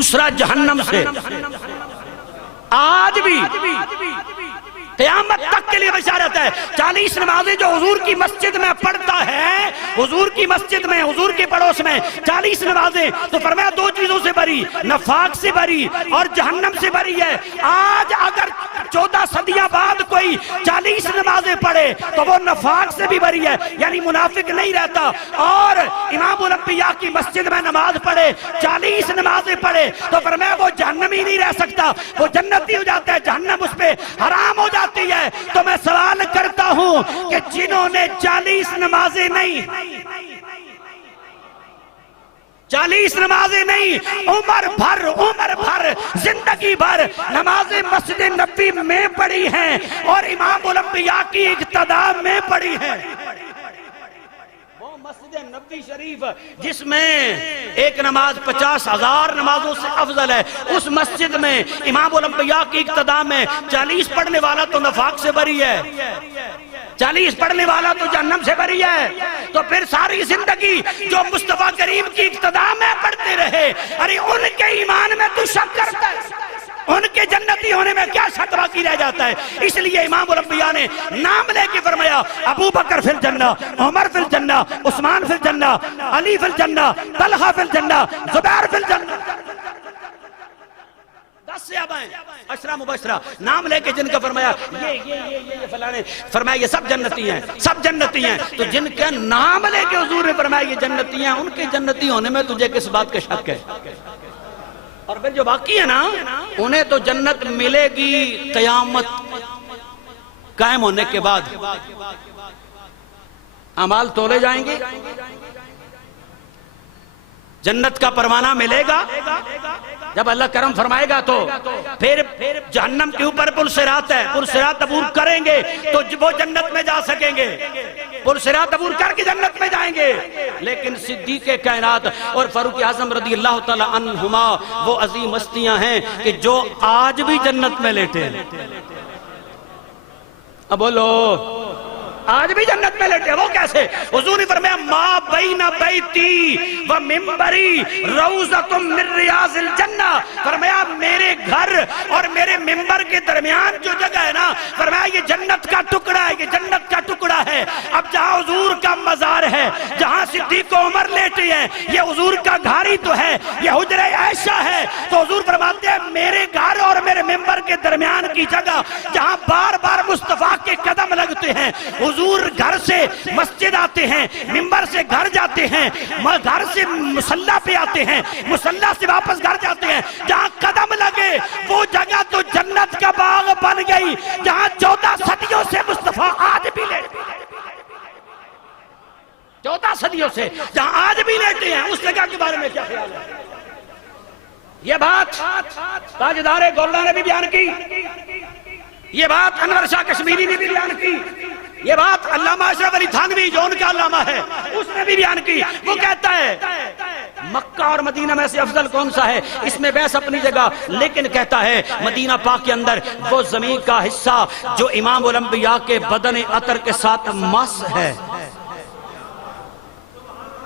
दूसरा जहन्नम से। आज भी क़यामत तक के लिए बशारत है। 40 नमाजें जो हुजूर की मस्जिद में पढ़ता है, हुजूर की मस्जिद में, हुजूर के पड़ोस में 40 नमाजें, तो फरमाया दो चीजों से भरी, नफाक से भरी और जहन्नम से भरी है। आज अगर 14 सदियां बाद कोई 40 नमाजें पढ़े तो वो नफाक से भी भरी है, यानी मुनाफिक नहीं रहता। और इमामुल अंबिया की मस्जिद में नमाज पढ़े, 40 नमाजें पढ़े, तो फरमाया वो जहन्नमी नहीं रह सकता, वो जन्नती हो जाता है, जहन्नम उस पे हराम हो जाती है। तो मैं सवाल करता हूं कि जिन्होंने 40 नमाजें नहीं, 40 नमाजें नहीं, उम्र भर जिंदगी भर नमाजें मस्जिद नबी में पढ़ी हैं और इमामुल अंबिया की इक्तदा में पढ़ी हैं। वो मस्जिद नबी शरीफ जिसमें एक नमाज 50,000 नमाजों से अफजल है, उस मस्जिद में इमामुल अंबिया की इक्तदा में 40 पढ़ने वाला तो नफाक से भरी है, 40 पढ़ने वाला तो जहन्नम से भरी है। तो फिर सारी जिंदगी जो मुस्तफा करीम की इक्तदा में पढ़ते रहे, अरे उनके ईमान में तू शक करता है, उनके जन्नती होने में क्या शक बाकी रह जाता है। इसलिए इमामुल अंबिया ने नाम लेके फरमाया अबू बकर फिल जन्ना, उमर फिल जन्ना, उस्मान फिल जन्ना, अली फिल जन्ना, तलहा फिल जन्ना, जुबैर फिल जन्ना। 10 सहाबाएं अशरा मुबशरा नाम लेके जिनका फरमाया ये फलाने, फरमाया ये सब जन्नती हैं, सब जन्नती हैं। तो जिनका नाम लेके हुजूर ने फरमाया ये जन्नती हैं, उनके जन्नती होने में तुझे किस बात का शक है। और फिर जो बाकी है ना, उन्हें तो जन्नत मिलेगी कयामत कायम होने के बाद। अमाल तोले जाएंगे, जन्नत का परवाना मिलेगा, जब अल्लाह करम फरमाएगा तो फिर जहन्नम के ऊपर पुल-सिरात है, पुल-सिरात अबूर करेंगे तो वो जन्नत में जा सकेंगे, पुल-सिरात अबूर करके जन्नत में जाएंगे। लेकिन सिद्दीक़ कायनात और फारूक आज़म रज़ी अल्लाह तआला अन्हुमा वो अजीम हस्तियां हैं कि जो आज भी जन्नत में लेटे हैं। अब बोलो, आज भी जन्नत में लेटे, वो कैसे? हुजूर ने फरमाया मा बैना बैती व मिंबरी रौज़तुम मिन रियाज़िल जन्ना। फरमाया मेरे घर और मेरे मिंबर के दरमियान जो जगह है ना, फरमाया ये जन्नत का टुकड़ा है, ये जन्नत का टुकड़ा है। अब जहां हुजूर का मजार है, जहां सिद्दीक़ उमर लेटे हैं, ये हुजूर का घर ही तो है, ये हुजरे आयशा है। तो हुजूर फरमाते हैं मेरे घर और मेरे मिंबर के दरमियान की जगह जहां बार बार मुस्तफा के कदम लगते हैं, हुजूर घर से मस्जिद आते हैं, मिंबर से घर जाते हैं, घर से मुसल्ला पे आते हैं, मुसल्ला से वापस घर जाते हैं, जहां कदम लगे वो जगह तो जन्नत का बाग बन गई, जहां 14 सदियों से मुस्तफा आज भी लेटे, 14 सदियों से जहां आज भी लेटे हैं, उस जगह के बारे में क्या ख्याल है? ये बात ताजदार गोल्डा ने भी बयान की, ये बात अनवर शाह कश्मीरी ने भी बयान की, ये बात अल्लामा अशरफ अली थानवी जो उनका अल्लामा है उसने भी बयान की। वो कहता है मक्का और मदीना में से अफजल कौन सा है, इसमें बहस अपनी जगह, लेकिन कहता है मदीना पाक के अंदर वो जमीन का हिस्सा जो इमामुल अंबिया के बदन अतर के साथ मस है,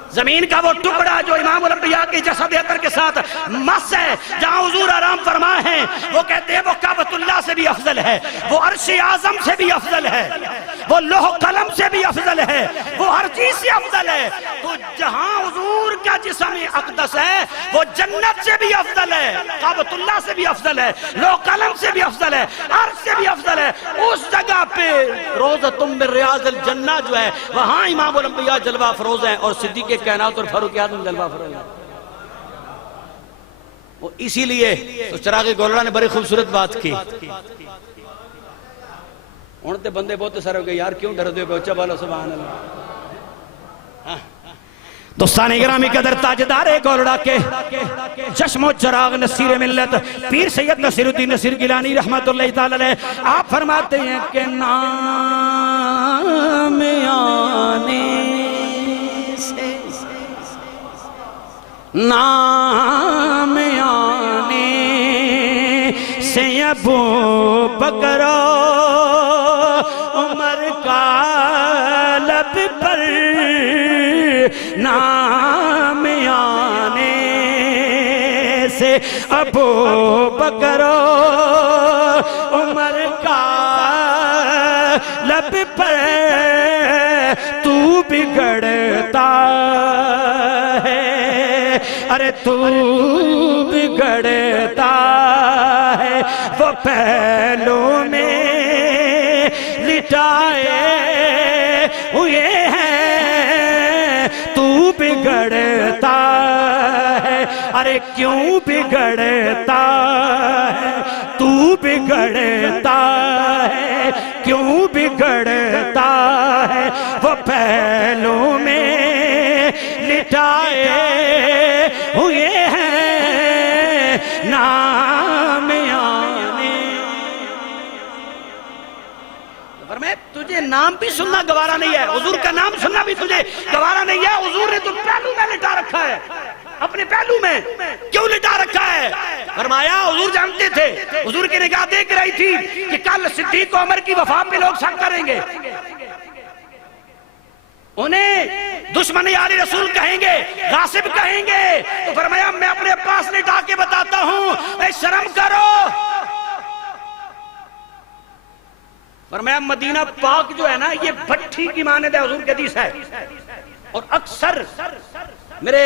जमीन का वो टुकड़ा जो इमामुल अंबिया के जसद अतर के साथ मस है, जहां हुजूर आराम फरमाए हैं, वो कहते हैं वो काबतुल्लाह से भी अफजल है, वो अर्श आजम से भी अफजल है, वो लोह कलम से भी अफजल है, वो हर चीज से अफजल है। तो जहां हुजूर का जिस्म अक़दस है वो जन्नत से भी अफजल है, काबतुल्लाह से भी अफजल है, लोह कलम से भी अफजल है, अर्श से भी अफजल है। उस जगह पे रौज़तुम मिन रियाज़िल जन्ना जो है, वहां इमामुल अंबिया जलवा फरोज हैं और सिद्दीक़ कायनात और फारूक आज़म जलवा फरोज हैं। वो इसीलिए तो चिराग गोलड़ा ने बड़ी खूबसूरत बात की। हुण ते बंदे बहुत सारे हो गए यार, क्यों डरदे हो? उच्चा बोलो सुभान अल्लाह। दोस्तान गिरामी कदर ताजदार गोलड़ा के चश्मो चराग नसीर मिल्लत पीर सैयद नसीरुद्दीन नसीर गिलानी रहमतुल्लाह तआला अलैह, आप फरमाते हैं कि नाम आने से, नाम आने से अबू बकर उमर का लब पर, नाम आने से अबू बकर उमर का लब पर तू बिगड़ता है, अरे तू बिगड़ता है, वो पहलू में लिटाए हुए हैं, तू बिगड़ता है, अरे क्यों बिगड़ता है, तू बिगड़ता है, क्यों बिगड़ता है, वो पहलू में लिटाए हुए हैं नाम आने। पर मैं तुझे नाम भी सुनना गवारा नहीं है, हुजूर का नाम सुनना भी तुझे गवारा नहीं है। हुजूर ने तो पहलू में लिटा रखा है, अपने पहलू में क्यों लिटा रखा है? फरमाया हुजूर जानते थे, हुजूर की निगाह देख रही थी कि कल सिद्दीक उमर की वफा पे लोग शक करेंगे, उन्हें दुश्मन आले रसूल कहेंगे, गासिब कहेंगे। तो फरमाया मैं अपने पास लिटा के बताता हूं, शर्म करो। फरमाया मदीना पाक जो है ना, ये भट्ठी की मानद है, हुजूर की हदीस है। और अक्सर मेरे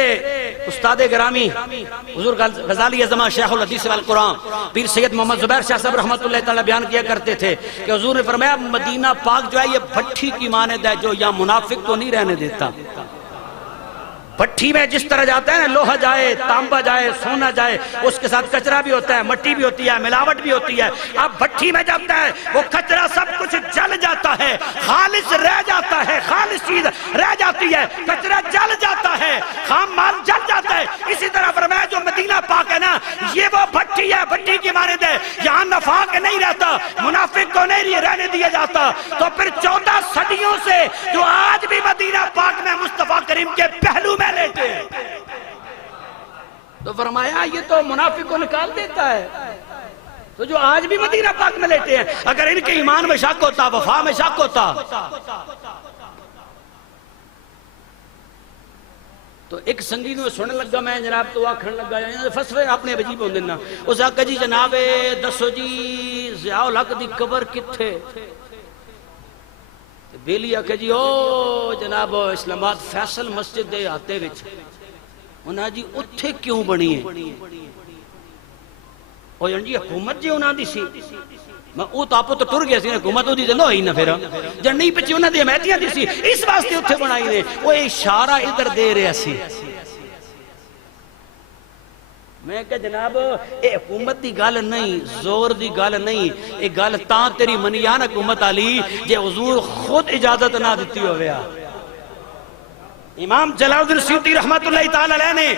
उस्ताद गिरामी हुजूर गजाली अज़मा शेखुल हदीस वल कुरान पीर सैयद मोहम्मद जुबैर शाह साहब रहमतुल्लाह तआला बयान किया करते थे कि हुजूर ने फरमाया मदीना पाक जो है ये भट्ठी की मानद है, जो यहाँ मुनाफिक को नहीं रहने देता। भट्ठी में जिस तरह जाता है ना, लोहा जाए, तांबा जाए, सोना जाए, उसके साथ कचरा भी होता है, मिट्टी भी होती है, मिलावट भी होती है। अब भट्ठी में जाता है, वो कचरा सब कुछ जल जाता है, खालिस रह जाता है, खालिस चीज रह जाती है, कचरा जल जाता है, खाम माल जल जाता है। इसी तरह फरमाया जो मदीना पाक है ना, ये वो भट्ठी है, भट्टी की मानद है, यहाँ नफाक नहीं रहता, मुनाफिक को नहीं रहने दिया जाता। तो फिर 14 सदियों से जो आज भी मदीना पाक में मुस्तफा करीम के पहलू में लेटे, तो फरमाया ये तो मुनाफिक को निकाल देता है। तो जो आज भी मदीना पाक में लेटे हैं, अगर इनके ईमान में शक होता, वफा में शक होता, तो एक संगीत में सुनने लगा मैं जनाब, तो आखन लगा फसवे अपने अजीब होंगे ना, उस आका जी जनाबे दसो जी ज़ियाउल हक दी कबर किथे? बेली आखे जी ओ जनाब इस्लामाबाद फैसल मस्जिद दे आते विच। उन्हें जी उत्थे क्यों बनी है? और जी हुकूमत जी उन्हां दी सी, मैं वो तो आपो तो टुर गया सी, हुकूमत ओदी ते लोई ना, फिर जब नहीं पिछे उन्हां दी हमायतियां दी सी, इस वास्ते उत्थे बनाई ने। वो इशारा इधर दे रहा सी। मैं कह जनाब ये हुकूमत की गल नहीं, जोर की गल नहीं, ये गल तां तेरी मनी आ ना हुकूमत आली जे हुजूर खुद इजाजत ना दी हो। इमाम जलालुद्दीन सुयूती रहमतुल्लाह ताला अलैह ने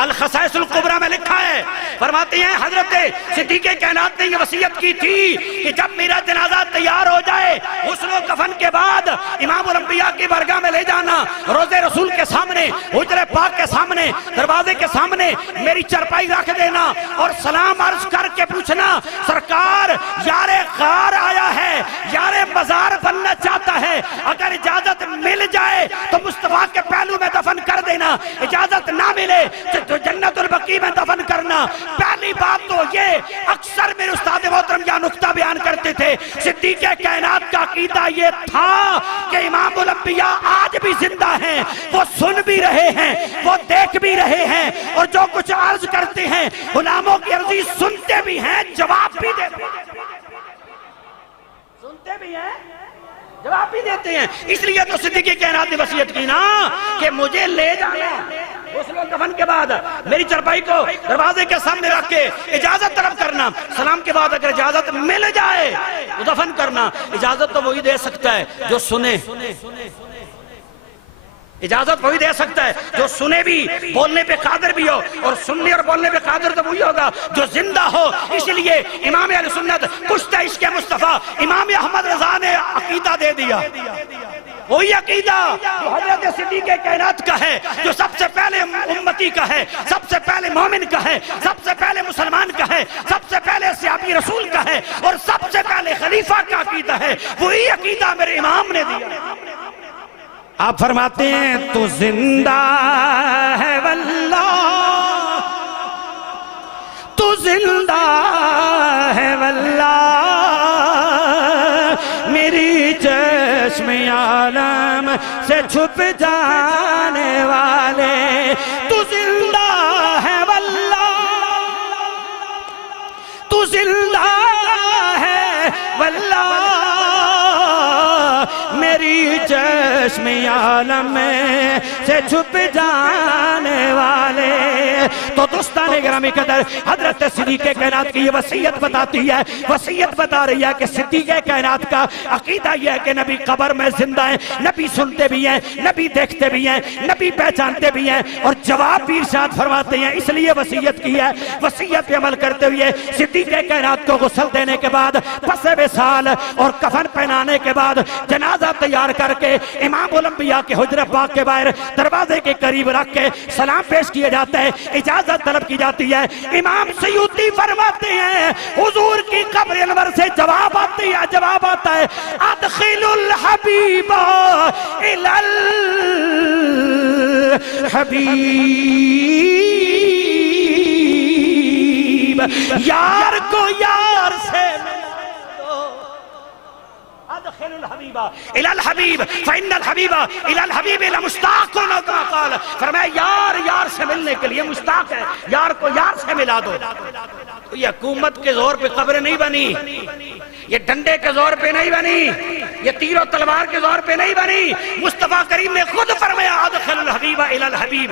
अल खसाइसुल कुबरा में लिखा है, फरमाते हैं हजरत सिद्दीक़ कायनात ने ये वसीयत की थी कि जब मेरा जनाजा तैयार हो जाए, हुस्न कफन के बाद इमामुल अंबिया की बरगाह में ले जाना, रोज़े रसूल के सामने, हुजरे पाक के सामने, दरवाजे के सामने मेरी चरपाई रख देना और सलाम अर्ज करके पूछना, सरकार यारे ग़ार आया है, यारे मज़ार बनना चाहता है, अगर इजाजत मिल जाए तो मुस्तफा के पहलू में दफन कर देना, इजाजत ना मिले तो जन्नतुल बकी में दफन करना। पहली बात तो ये अक्सर मेरे उस्ताद मोहतरम यह नुक्ता बयान करते थे, सिद्दीक़ कायनात का अकीदा ये था कि इमामुल अंबिया आज भी जिंदा हैं, वो सुन भी रहे हैं, वो देख भी रहे हैं, और जो कुछ अर्ज करते हैं गुलामों की अर्जी सुनते भी हैं, जवाब भी देते हैं, सुनते भी हैं, जवाब भी देते हैं। इसलिए तो सिद्दीक़ कायनात ने वसीयत की ना कि मुझे ले जाना हुस्न कफन के बाद, मेरी चरपाई को दरवाजे के सामने रख के इजाजत तलब करना, सलाम के बाद अगर इजाजत मिल जाए तो दफन करना। इजाजत तो वही दे सकता है जो सुने, इजाजत वही दे सकता है जो सुने भी, बोलने पे कादिर भी हो, और सुनने और बोलने पे कादिर तो वही होगा जो जिंदा हो। इसलिए इमाम अहले सुन्नत कुश्ता इश्क़ मुस्तफ़ा इमाम अहमद रज़ा ने अकीदा दे दिया, वही अकीदा जो हज़रत सिद्दीक़ कायनात का है, जो सबसे पहले उम्मती का है, सबसे पहले मोमिन का है, सबसे पहले मुसलमान का है, सबसे पहले सहाबी रसूल का है, और सबसे पहले खलीफा का अकीदा है। वही अकीदा मेरे इमाम ने दिया। आप फरमाते हैं तू जिंदा है वल्लाह चश्मे आलम से छुप जाने वाले, तू जिंदा है वल्लाह, तू जिंदा है वल्लाह, मेरी चश्मे आलम में से छुप जाने वाले। तो दोस्तान गिरामी कदर, हजरत सिद्दीक़ कायनात की ये वसीयत बताती है, वसीयत बता रही है कि सिद्दीक़ कायनात का अकीदा यह है कि नबी कब्र में जिंदा है, नबी सुनते भी हैं, नबी देखते भी हैं, नबी पहचानते भी हैं और जवाब भी इरशाद फरमाते हैं। इसलिए वसीयत की है। वसीयत पे अमल करते हुए सिद्दीक़ कायनात को गुस्ल देने के बाद, पसे विसाल और कफन पहनाने के बाद, जनाजा तैयार करके इमाम उल अंबिया के हुजरा पाक के बाहर दरवाजे के करीब रख के सलाम पेश किया जाता है, इजाजत तलब की जाती है। इमाम सयूती फरमाते हैं हुजूर की कब्र अनवर से जवाब आती है, जवाब आता है अदखिलुल हबीबा इलल हबीब, यार को यार से इलल हबीब फ़इन्नल हबीबा इलल हबीब लमुश्ताक़ुन कमा क़ाल। फरमाया यार यार से मिलने के लिए मुश्ताक है, यार को यार से मिला दो। तो ये हुकूमत के जोर पे कब्र नहीं बनी, ये डंडे के जोर पे नहीं बनी, ये तीरों तलवार के जोर पे नहीं बनी। मुस्तफा करीम ने खुद फरमाया अदखिलुल हबीबा इलल हबीब,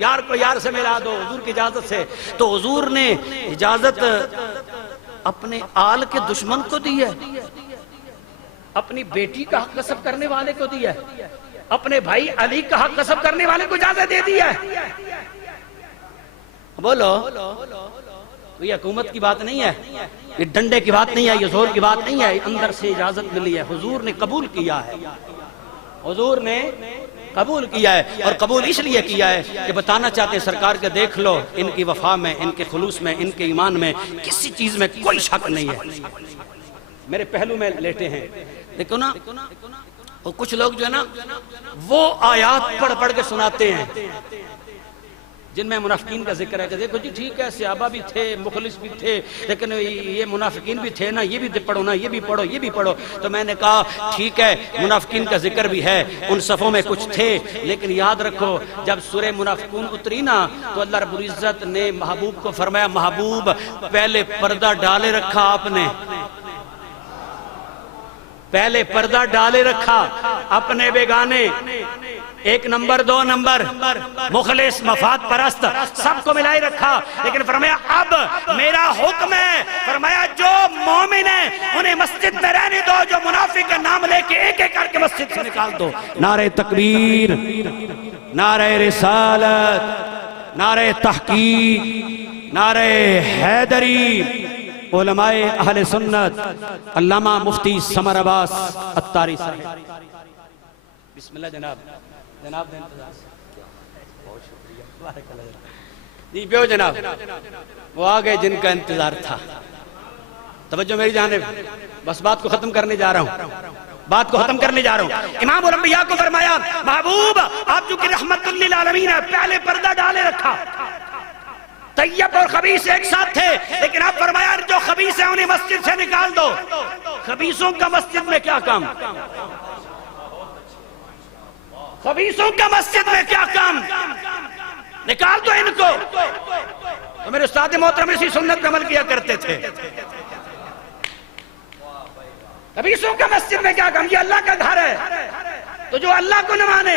यार को यार से मिला दो हुजूर की इजाजत से। तो हुजूर ने इजाजत अपने आल के दुश्मन को दी है, अपनी बेटी का हक कसब करने वाले को दिया है, अपने भाई अली का हक कसब करने वाले को इजाजत दे दी है। बोलो ये हुकूमत की बात नहीं है, ये डंडे की बात नहीं है, ये जोर की बात नहीं है, अंदर से इजाजत मिली है। हुजूर ने कबूल किया है, हुजूर ने कबूल किया है। और कबूल इसलिए किया है कि बताना चाहते सरकार के देख लो इनकी वफा में, इनके खुलूस में, इनके ईमान में किसी चीज में कोई शक नहीं है। मेरे पहलू में लेटे हैं, देखो ना, और कुछ लोग जो है ना वो आयात पढ़ पढ़ के सुनाते हैं जिनमें मुनाफिकीन का जिक्र है कि देखो जी ठीक है सहाबा भी थे, मुखलिस भी थे, लेकिन ये मुनाफिकीन भी थे ना, ये भी पढ़ो ना, ये भी पढ़ो, ये भी पढ़ो। तो मैंने कहा ठीक है मुनाफिकीन का जिक्र भी है, उन सफ़ों में कुछ थे, लेकिन याद रखो जब सूरह मुनाफिकून उतरी ना तो अल्लाह रब्बुल इज्जत ने महबूब को फरमाया महबूब पहले पर्दा डाले रखा आपने, पहले पर्दा डाले रखा अपने बेगाने, एक नंबर, दो नंबर, मुखलिस, मफाद परस्त, सबको मिलाई रखा। लेकिन फरमाया अब मेरा हुक्म है, फरमाया जो मोमिन है उन्हें मस्जिद में रहने दो, जो मुनाफिक का नाम लेके एक एक करके मस्जिद से निकाल दो। नारे तकबीर, नारे रिसालत, नारे तहकीक, नारे हैदरी, उलमाए अहले सुन्नत अल्लामा मुफ्ती समर अब्बास अत्तारी साहब। बिस्मिल्लाह जनाब, जनाब ने इंतजार, बहुत शुक्रिया जी प्यो जनाब, वो आ गए जिनका इंतजार था। तवज्जो मेरी जानिब, बस बात को खत्म करने जा रहा हूँ, बात को खत्म करने जा रहा हूँ। इमाम उल अंबिया को फरमाया महबूब आप चूंकि रहमतुल लिल आलमीन है, पहले पर्दा डाले रखा। तैयब और खबीस एक साथ थे, लेकिन आप फरमाया जो खबीस है उन्हें मस्जिद से निकाल दो। खबीसों का मस्जिद में क्या काम, खबीसों का मस्जिद में क्या काम, निकाल दो इनको। तो मेरे उस्ताद मोहतरम इसी सुन्नत पे अमल किया करते थे। खबीसों का मस्जिद में क्या काम, ये अल्लाह का घर है, तो जो अल्लाह को न माने,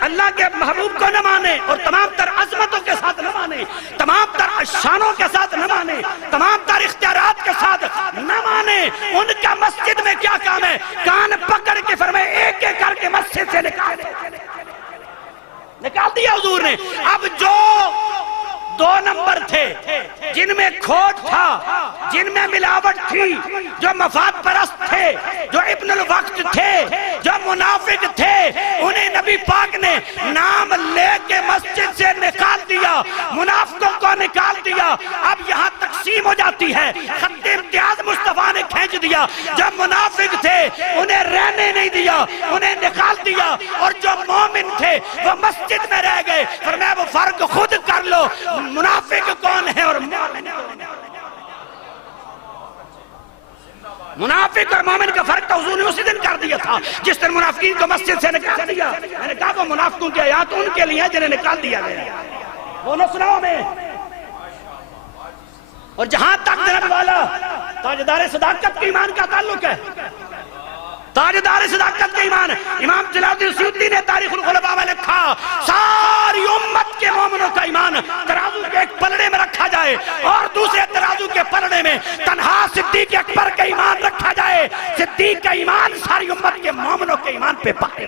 अल्लाह के महबूब को न माने और तमाम तर अजमतों के साथ न माने, तमाम तर शानों के साथ न माने, तमाम तर इख्तियारात के साथ न माने, उनका मस्जिद में क्या काम है। कान पकड़ के फरमाए एक एक करके मस्जिद से निकाल दिया हुजूर ने। अब जो दो नंबर थे, जिनमें खोट था, जिनमें मिलावट थी, जो मफाद परस्त थे, जो इब्नुल वक्त थे, जो मुनाफिक थे, उन्हें नबी पाक ने नाम लेके मस्जिद से निकाल दिया, मुनाफिकों को निकाल दिया। अब यहाँ तकसीम हो जाती है, खत्ते इम्तियाज मुस्तफा ने खींच दिया। जो मुनाफिक थे उन्हें रहने नहीं दिया, उन्हें निकाल दिया, और जो मोमिन थे वो मस्जिद में रह गए। फरमाया वो फर्क खुद कर लो, मुनाफिक कौन है और मोमिन कौन है। मुनाफिक और मोमिन का फर्क तो हुजूर ने उसी दिन कर दिया था जिस दिन मुनाफिकीन को मस्जिद से निकाल दिया। मैंने कहा वो मुनाफिकों की आयत उनके लिए है जिन्हें निकाल दिया गया। बोलो सुनाओ में। और जहां तक जनाब वाला ताजदार सदाकत के ईमान का ताल्लुक है, ताजदार सदाकत के ईमान, इमाम जलालुद्दीन सुयूती ने तारीखुल खुलफा में लिखा सारी उम्मत के मोमिनों का ईमान तराजू के एक पलड़े में रखा जाए और दूसरे तराजू के पलड़े में तन्हा सिद्दीक अकबर का ईमान रखा जाए। सिद्दीक का ईमान सारी उम्मत के मोमिनों के ईमान पे पाए।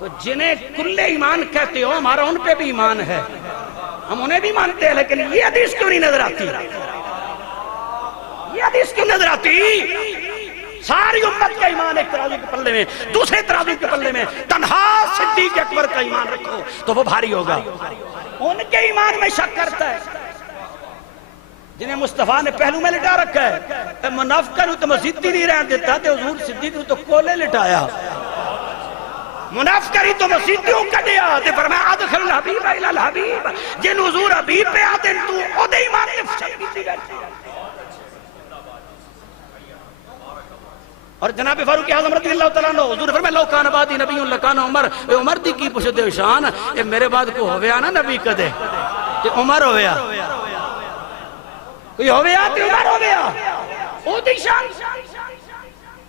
तो जिन्हें कुल्ले ईमान कहते हो हमारा उन पे भी ईमान है, हम उन्हें भी मानते हैं, लेकिन ये हदीस क्यों नहीं नजर आती? ये हदीस क्यों नजर आती? सारी उम्मत का ईमान एक तराजू के पल्ले में, दूसरे तराजू के पल्ले में तन्हा सिद्दीक अकबर का ईमान रखो तो वो भारी होगा। उनके ईमान में शक करता है जिन्हें मुस्तफा ने पहलू में लिटा रखा है। मुनाफिक तो मस्जिद ही नहीं रहने देता, तो हुजूर सिद्दीक तो कोले लिटाया। मुनाफिक तो मस्जिदों कढ़िया ते फरमाया अदखिल हबीब इलल हबीब, जिन हुजूर हबीब पे आते तू ओदे ईमान ने शक कीती गई। और जनाब फारूक आज़म रज़ियल्लाहु तआला अन्हु हुजूर फरमाया लौ कान बादी नबियुन लकाना उमर, उमर दी की पुछदे शान ए मेरे बाद को होवेया ना नबी कदे ते उमर होवेया, कोई होवेया ते उमर होवेया, ओदी शान।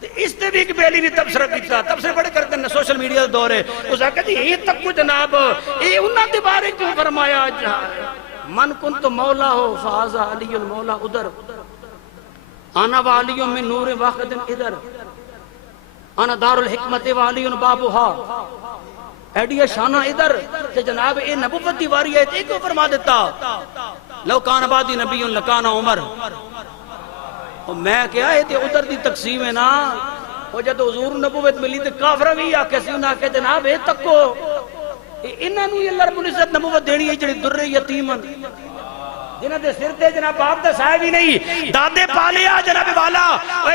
इसने भी एक बेली भी तबसरा किया, तबसरे बड़े करते हैं सोशल मीडिया का दौर है। उस आखिर ये तक कुछ जनाब ये उन्होंने बारे क्यों फरमाया मन कुन तो मौला हो फाजा अलीयुल मौला उधर आना वालियों में नूर वाक़िद इधर आना दारुल हिकमत वालियुन बाबुहा एडिया शाना इधर। ते जनाब ये नबुव्वत दी वारी है ते क्यों फरमा देता लौ कान बादी नबियुन लकाना उमर। और मैं क्या है उधर दी तकसीम है ना, वो जब हुजूर नबुव्वत मिली तो काफरा भी आके सी उन्हें आके जनाब ये तको इन्होंने ही अल्लाह रब्बुल इज्जत नबुव्वत देनी है जिहड़ी दुर्रे यतीमन जिन्हां दे सिर ते जनाब बाप दा साहिब ही नहीं दादे पालिया जनाब वाला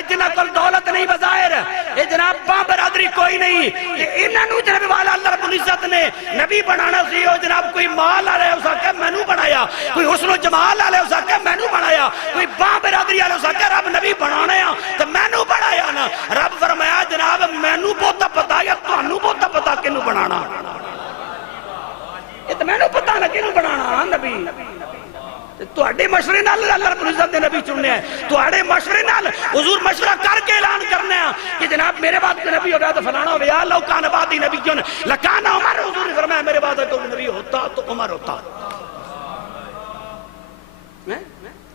जिन्हां कोल दौलत नहीं बज़ाहिर ये जनाब बा बरादरी कोई नहीं, इन्हों जनाब वाला अल्लाह रब्बुल इज्जत ने नबी बनाना सी। और जनाब कोई माल वाले उस आके मैनू बनाया, कोई हुस्न जमाल वाले उस आके मैनू बनाया, कोई बा बरादरी वाले उस आके रब नबी बनाना है तो मैनू बनाया ना। रब फरमाया जनाब मैनू बहुता पता या तुहानू बहुता पता किनू बनाना, ये तो मैनू पता ना किनू बनाना नबी। तुहाडे मशवरे नाल अल्लाह रब्बुल इज्जत ने नबी चुनने हैं, तुहाडे मशवरे नाल हुजूर मशवरा करके ऐलान करना है कि जनाब मेरे बाद कोई नबी होगा तो फलाना हो गया लौ कान बादी नबियुन लकाना उमर। हुजूर ने फरमाया मेरे बाद कोई नबी होता तो उमर होता।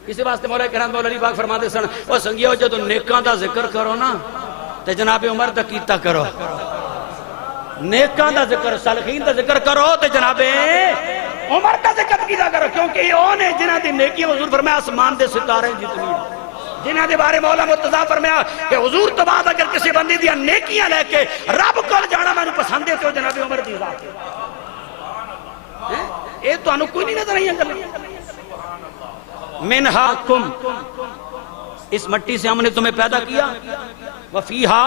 इसी वास्ते मौला करम मौला अली पाक फरमाते सन ओ संगियो जदों नेकां दा जिक्र करो ना ते जनाब उमर दा कीता करो, नेकां दा जिक्र सालिहीन दा जिक्र करो ते जनाबे उमर का जिक्र किया करो, क्योंकि ओने जिन्हां दी नेकी हुजूर फरमाया आसमान दे सितारे जितनी जिन्हां दे बारे मौला मुर्तजा फरमाया कि हुजूर तो बाद अगर किसी बंदे दी नेकियां लेके रब कोल जाना मैनू पसंद है तो जनाब उमर दी जात है। ये तुहानू कोई नहीं नजर आई गल मिनहाकुम, इस मट्टी से हमने तुम्हें पैदा किया, वफीहा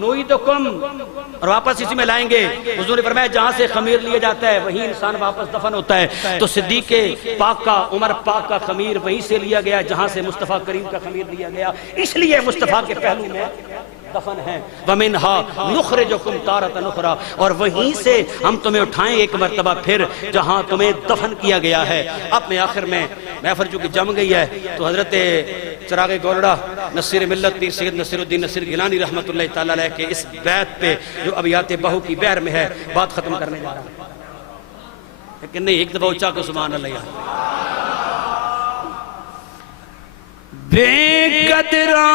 नुईदुकुम और वापस इसी में लाएंगे। हुजूर ने फरमाया जहां से खमीर लिया जाता है वहीं इंसान वापस दफन होता है। तो सिद्दीक के पाक का उमर पाक का खमीर वहीं से लिया गया जहां से मुस्तफा करीम का खमीर लिया गया, इसलिए मुस्तफा के पहलू में दफन है। वमिनहा नुखरिजुकुम तारतन उखरा, और वहीं से हम तुम्हें उठाएं एक मर्तबा फिर जहां तुम्हें दफन किया गया है। अब मैं आखिर में महफिल चूंकि जम गई है तो हजरत चिरागे गोलड़ा नसीर मिल्लत पीर सैयद नसीरुद्दीन नसीर गिलानी रहमतुल्लाह तआला अलैह के इस बैत पे जो अबियात बहू की बहर में है बात खत्म करने जा रहा हूं, लेकिन नहीं एक दफा ऊंचा को सुभान अल्लाह यार। बेकदरा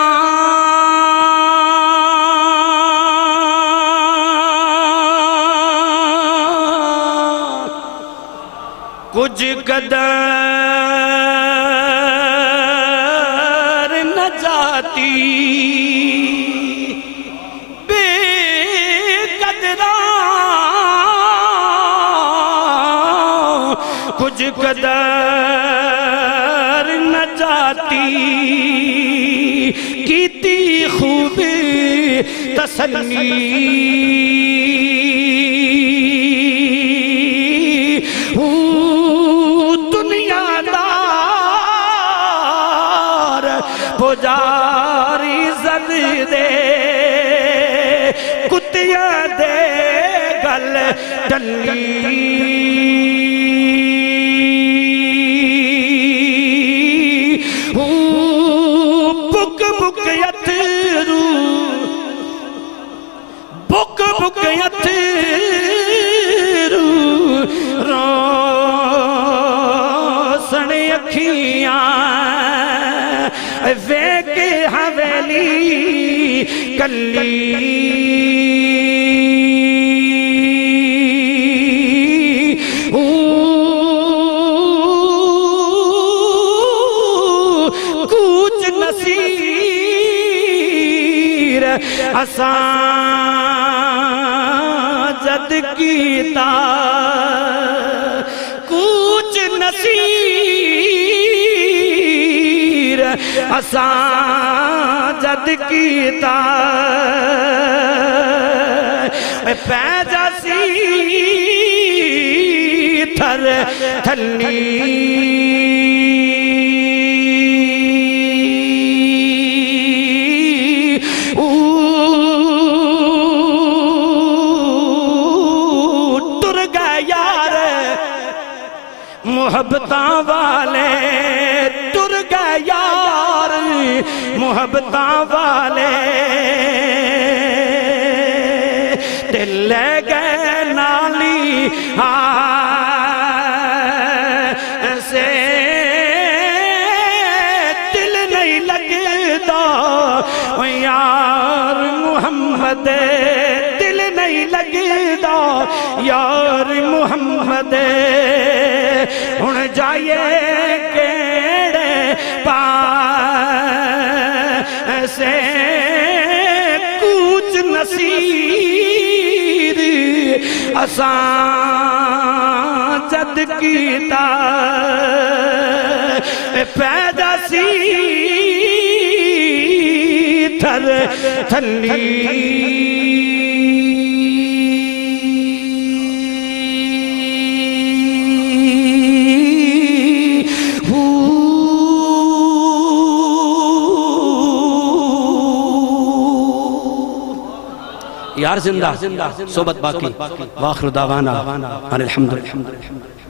कुछ कदर न जाती, बेकदरा कुछ कदर न जाती, कीती खूब तसल्ली पुजारी सद दे कुत्तियां दे गल टल्ली बुक बुक अथरू बुक बुक अथरू रोशन अखियां वे के हवेली कली कूच नसीर असां जद कीता कूच नसीर असां जद कीता पैदा सी थर थली मोहब्बतां वाले तुर गए यार मोहब्बतां वाले दिल ले गए नाली से दिल नहीं लगता यार मुहम्मद दिल नहीं लगता यार मुहम्मद हुण जाइए केड़े पासे कूच नसीर असां जद कीता पैदा सी थर थली यार जिंदा सोबत बाकी वाखिर दावाना अनिल हम्दुलिल्लाह।